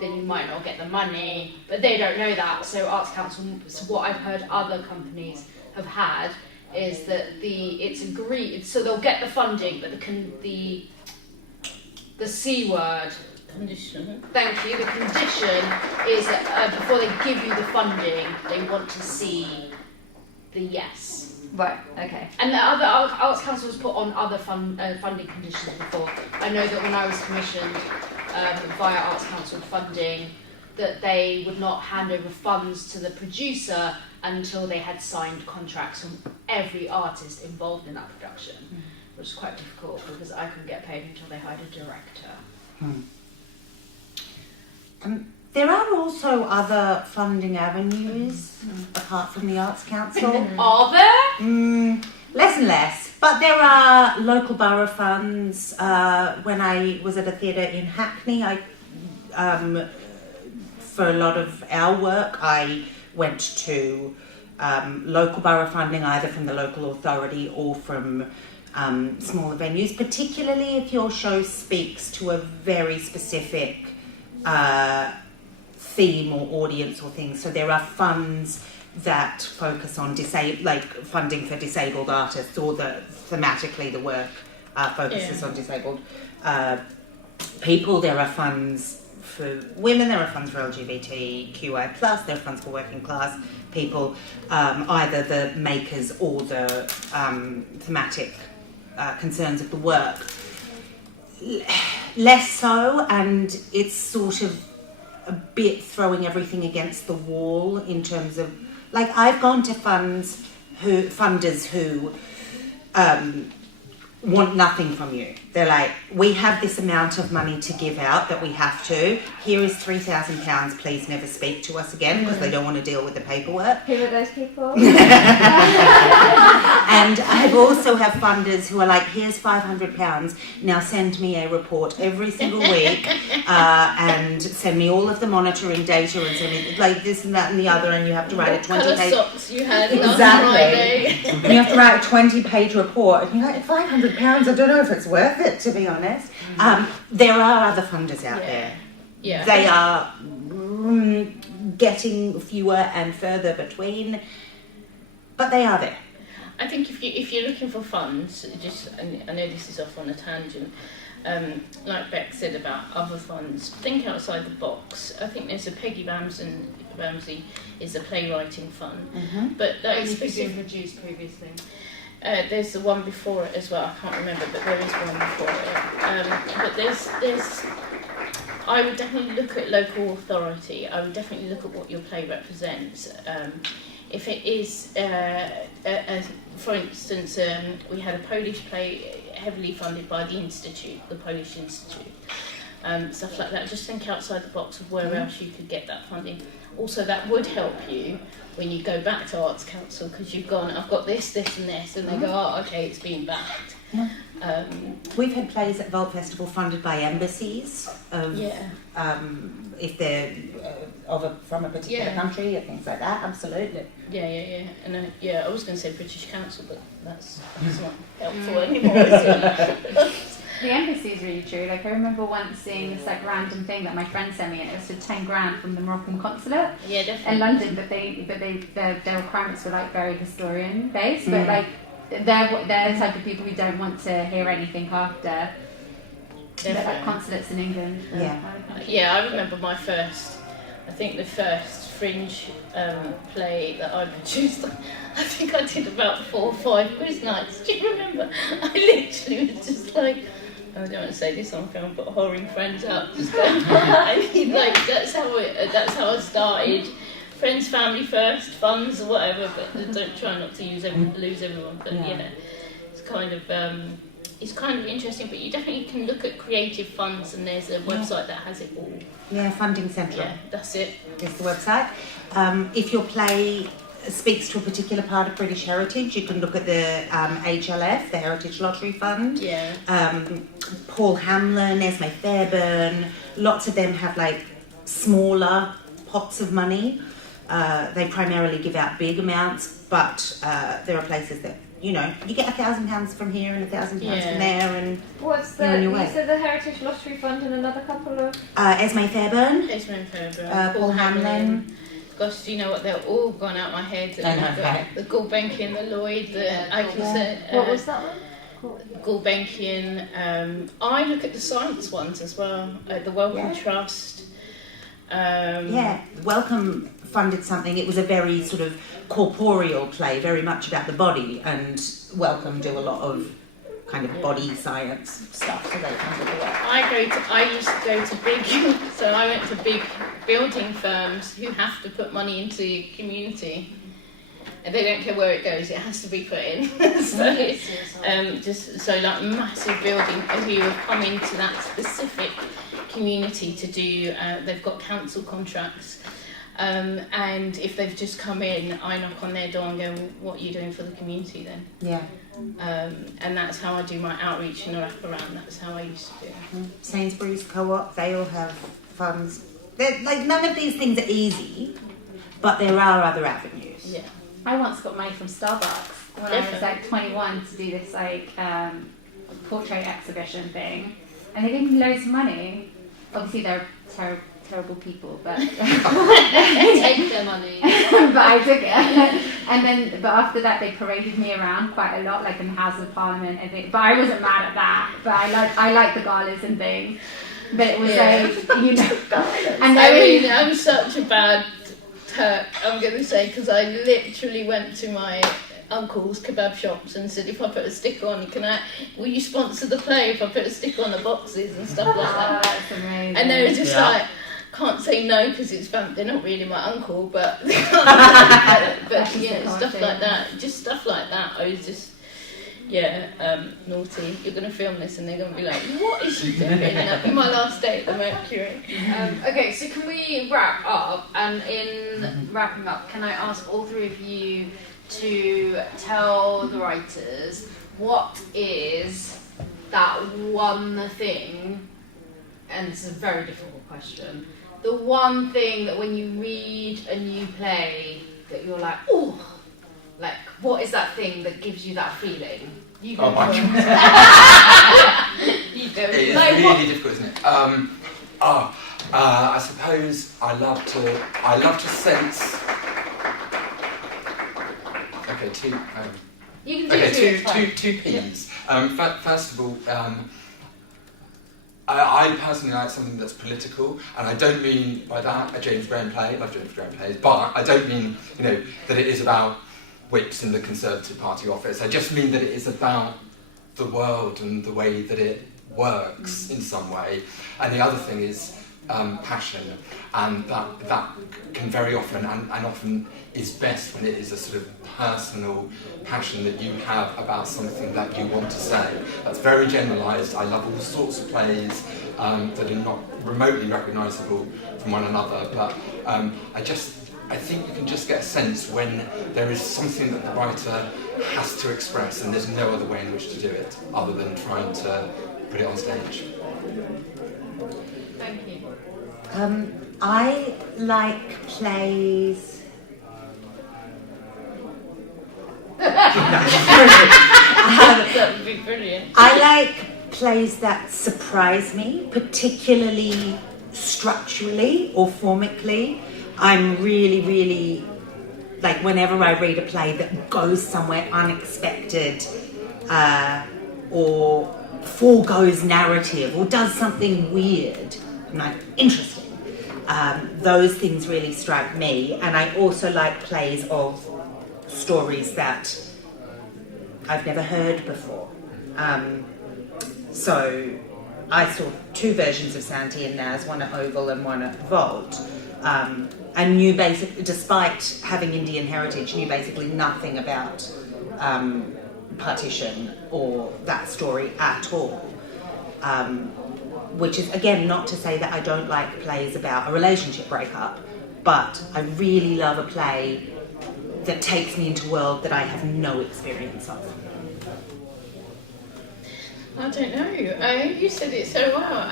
then you might not get the money. But they don't know that. So Arts Council, so what I've heard other companies have had is that it's agreed. So they'll get the funding, but the C word. Condition. Thank you. The condition is that before they give you the funding, they want to see the yes. Right. Okay. And the other Arts Council has put on other funding conditions before. I know that when I was commissioned via Arts Council funding, that they would not hand over funds to the producer until they had signed contracts from every artist involved in that production, which is quite difficult because I couldn't get paid until they hired a director. There are also other funding avenues apart from the Arts Council. Are there? Less and less, but there are local borough funds. When I was at a theatre in Hackney, for a lot of our work, I went to local borough funding, either from the local authority or from smaller venues, particularly if your show speaks to a very specific theme or audience or things. So there are funds that focus on funding for disabled artists, or thematically the work focuses on disabled people. There are funds for women, there are funds for LGBTQI+, there are funds for working class people, either the makers or the thematic concerns of the work. Less so, and it's sort of a bit throwing everything against the wall in terms of, like, I've gone to funders who want nothing from you. They're like, we have this amount of money to give out that we have to. Here is £3,000, please never speak to us again, because they don't want to deal with the paperwork. Who are those people? And I also have funders who are like, here's £500, now send me a report every single week, and send me all of the monitoring data, and send me like this and that and the other, and you have to write a 20-page... socks you had Exactly. last Friday. And you have to write a 20-page report, and you're like, £500, I don't know if it's worth it, to be honest. There are other funders out there. Yeah. They are getting fewer and further between, but they are there. I think if you're looking for funds, and I know this is off on a tangent, like Bec said about other funds, think outside the box. I think there's a Peggy Ramsey is a playwriting fund, but that is been produced previously. There's the one before it as well. I can't remember, but there is one before it. But there's. I would definitely look at local authority. I would definitely look at what your play represents. If it is, for instance, we had a Polish play heavily funded by the Institute, the Polish Institute, stuff like that. Just think outside the box of where else you could get that funding. Also, that would help you when you go back to Arts Council, because you've gone, I've got this, this and this, and they go, oh, okay, it's been backed. Yeah. We've had plays at Vault Festival funded by embassies of, if they're from a particular country or things like that. Absolutely. And I was going to say British Council, but that's not helpful anymore, is it? The embassy is really true. Like, I remember once seeing this like random thing that my friend sent me, and it was for 10 grand from the Moroccan consulate in London. But their requirements were like very historian based, but like they're the type of people who don't want to hear anything after. They're like consulates in England. I remember the first Fringe play that I produced. I think I did about 4 or 5 quiz nights. Do you remember? I literally was just like, I don't want to say this on film, but whoring friends up. Just going, like that's how I started. Friends, family first, funds or whatever, but don't try not to lose everyone. But it's kind of interesting. But you definitely can look at creative funds, and there's a website that has it all. Yeah, Funding Central. Yeah, that's it. Is the website. If your play speaks to a particular part of British heritage. You can look at the HLF, the Heritage Lottery Fund. Yeah. Paul Hamlin, Esme Fairbairn, lots of them have like smaller pots of money. They primarily give out big amounts, but there are places that, you know, you get £1,000 from here and £1,000 from there, and What's you're on the, your you way. said the Heritage Lottery Fund and another couple of... Esme Fairbairn, Paul Hamlin. Gosh, do you know what? They're all gone out my head. I know, right. The Gulbenkian, the Lloyd, What was that one? Gulbenkian. I look at the science ones as well. The Wellcome Trust. Wellcome funded something. It was a very sort of corporeal play, very much about the body, and Wellcome do a lot of kind of body science stuff, so they funded the work. I used to go to big, so I went to big building firms who have to put money into the community. And they don't care where it goes, it has to be put in. So like massive building who have come into that specific community to do, they've got council contracts. And if they've just come in, I knock on their door and go, what are you doing for the community then? Yeah. And that's how I do my outreach and wrap around. That's how I used to do it. Sainsbury's Co-op, they all have funds. They're, like, none of these things are easy, but there are other avenues. Yeah. I once got money from Starbucks when I was like 21 to do this like portrait exhibition thing, and they gave me loads of money. Obviously they're terrible people, but Take their money. but I took it. But after that they paraded me around quite a lot, like in the House of Parliament and things. But I wasn't mad at that. But I like the galas and things. But it was like, you know, and I'm such a bad Turk, I'm going to say, because I literally went to my uncle's kebab shops and said, if I put a sticker on, will you sponsor the play if I put a sticker on the boxes and stuff like that? That's amazing. And they were just like, can't say no because they're not really my uncle, but but yeah, stuff like that, just stuff like that. I was just naughty. You're going to film this and they're going to be like, what is she doing? That'll be my last day at the Mercury. Okay, so can we wrap up? And in wrapping up, can I ask all three of you to tell the writers what is that one thing, and it's a very difficult question, the one thing that when you read a new play that you're like, oh, like, what is that thing that gives you that feeling? You go my first. God. You go. It is Like, really what? difficult, isn't it? I suppose I love to sense. Okay, two. You can do Two P's. First of all, I personally like something that's political, and I don't mean by that a James Graham play. I love James Graham plays, but I don't mean that it is about whips in the Conservative Party office. I just mean that it is about the world and the way that it works in some way. And the other thing is passion, and that can very often and often is best when it is a sort of personal passion that you have about something that you want to say. That's very generalised. I love all sorts of plays that are not remotely recognisable from one another, but I think you can just get a sense when there is something that the writer has to express and there's no other way in which to do it other than trying to put it on stage. Thank you. I like plays. That would be brilliant. I like plays that surprise me, particularly structurally or formically. I'm really, really, like, whenever I read a play that goes somewhere unexpected or foregoes narrative or does something weird, I'm like, interesting. Those things really strike me. And I also like plays of stories that I've never heard before. So I saw two versions of Santi and Naz, one at Oval and one at Vault. And knew basically, despite having Indian heritage, knew basically nothing about partition or that story at all. Which is, again, not to say that I don't like plays about a relationship breakup, but I really love a play that takes me into a world that I have no experience of? I don't know. You said it so well.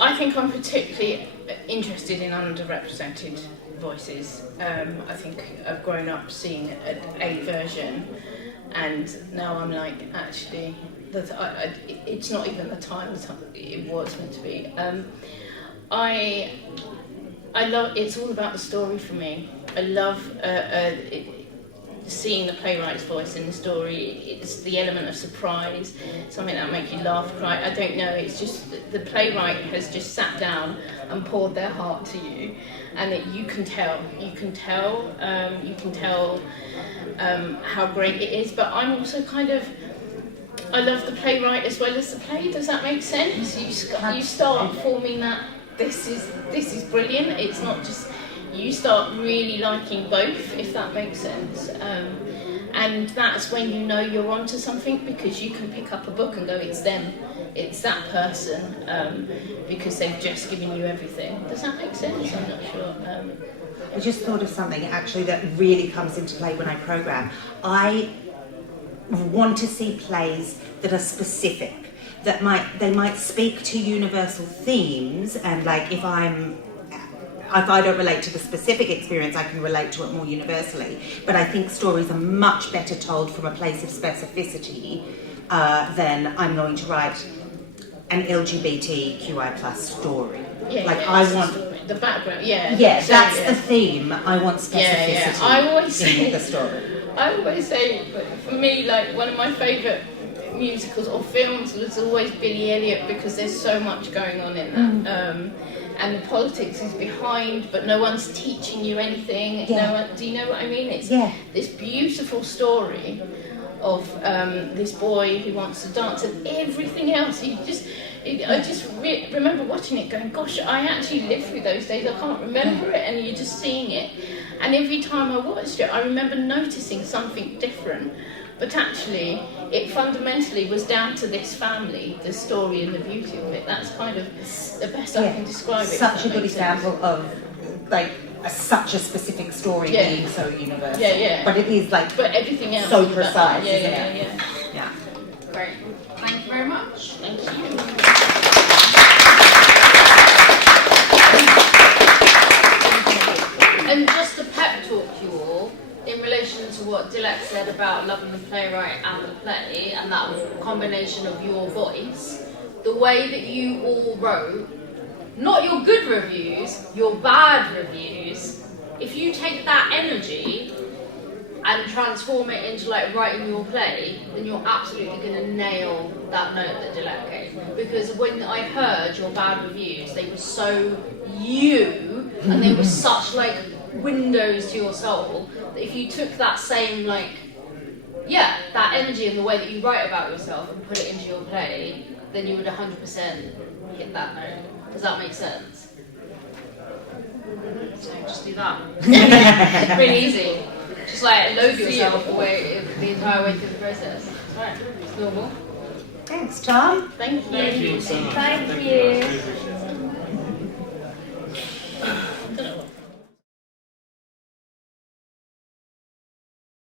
I think I'm particularly interested in underrepresented voices. I think I've grown up seeing a version, and now I'm like, actually, it's not even the time that it was meant to be. I love. It's all about the story for me. I love seeing the playwright's voice in the story. It's the element of surprise, something that makes you laugh, cry. I don't know. It's just the playwright has just sat down and poured their heart to you, and you can tell. You can tell how great it is. But I'm also I love the playwright as well as the play. Does that make sense? You start forming that. This is brilliant. It's not just. You start really liking both, if that makes sense. And that's when you know you're onto something, because you can pick up a book and go, it's them, it's that person, because they've just given you everything. Does that make sense? I'm not sure. I just thought of something actually that really comes into play when I program. I want to see plays that are specific, that they might speak to universal themes, and like if I don't relate to the specific experience, I can relate to it more universally. But I think stories are much better told from a place of specificity than I'm going to write an LGBTQI plus story. I want the background. Yeah, that's the theme. I want specificity I always in the story. I always say, but for me, like one of my favourite musicals or films was always Billy Elliot, because there's so much going on in that. And the politics is behind, but no one's teaching you anything. Yeah. Do you know what I mean? It's this beautiful story of this boy who wants to dance, and everything else. I just remember watching it, going, "Gosh, I actually lived through those days. I can't remember it." And you're just seeing it, and every time I watched it, I remember noticing something different. But actually, it fundamentally was down to this family, the story and the beauty of it. That's kind of the best I can describe it. Such a good example of such a specific story being so universal. But it is but everything else so precise, isn't it? Yeah. Great. Thank you very much. Thank you. And just to pep talk you all, in relation to what Dilek said about loving the playwright and the play, and that combination of your voice, the way that you all wrote, not your good reviews, your bad reviews, if you take that energy and transform it into writing your play, then you're absolutely going to nail that note that Dilek gave. Because when I heard your bad reviews, they were so you, and they were such windows to your soul, that if you took that same that energy and the way that you write about yourself and put it into your play, then you would 100% hit that note. Does that make sense? So just do that. Really easy. Just load yourself the entire way through the process. It's fine. It's normal. Thanks, Tom. Thank you. Thank you so much. Thank you.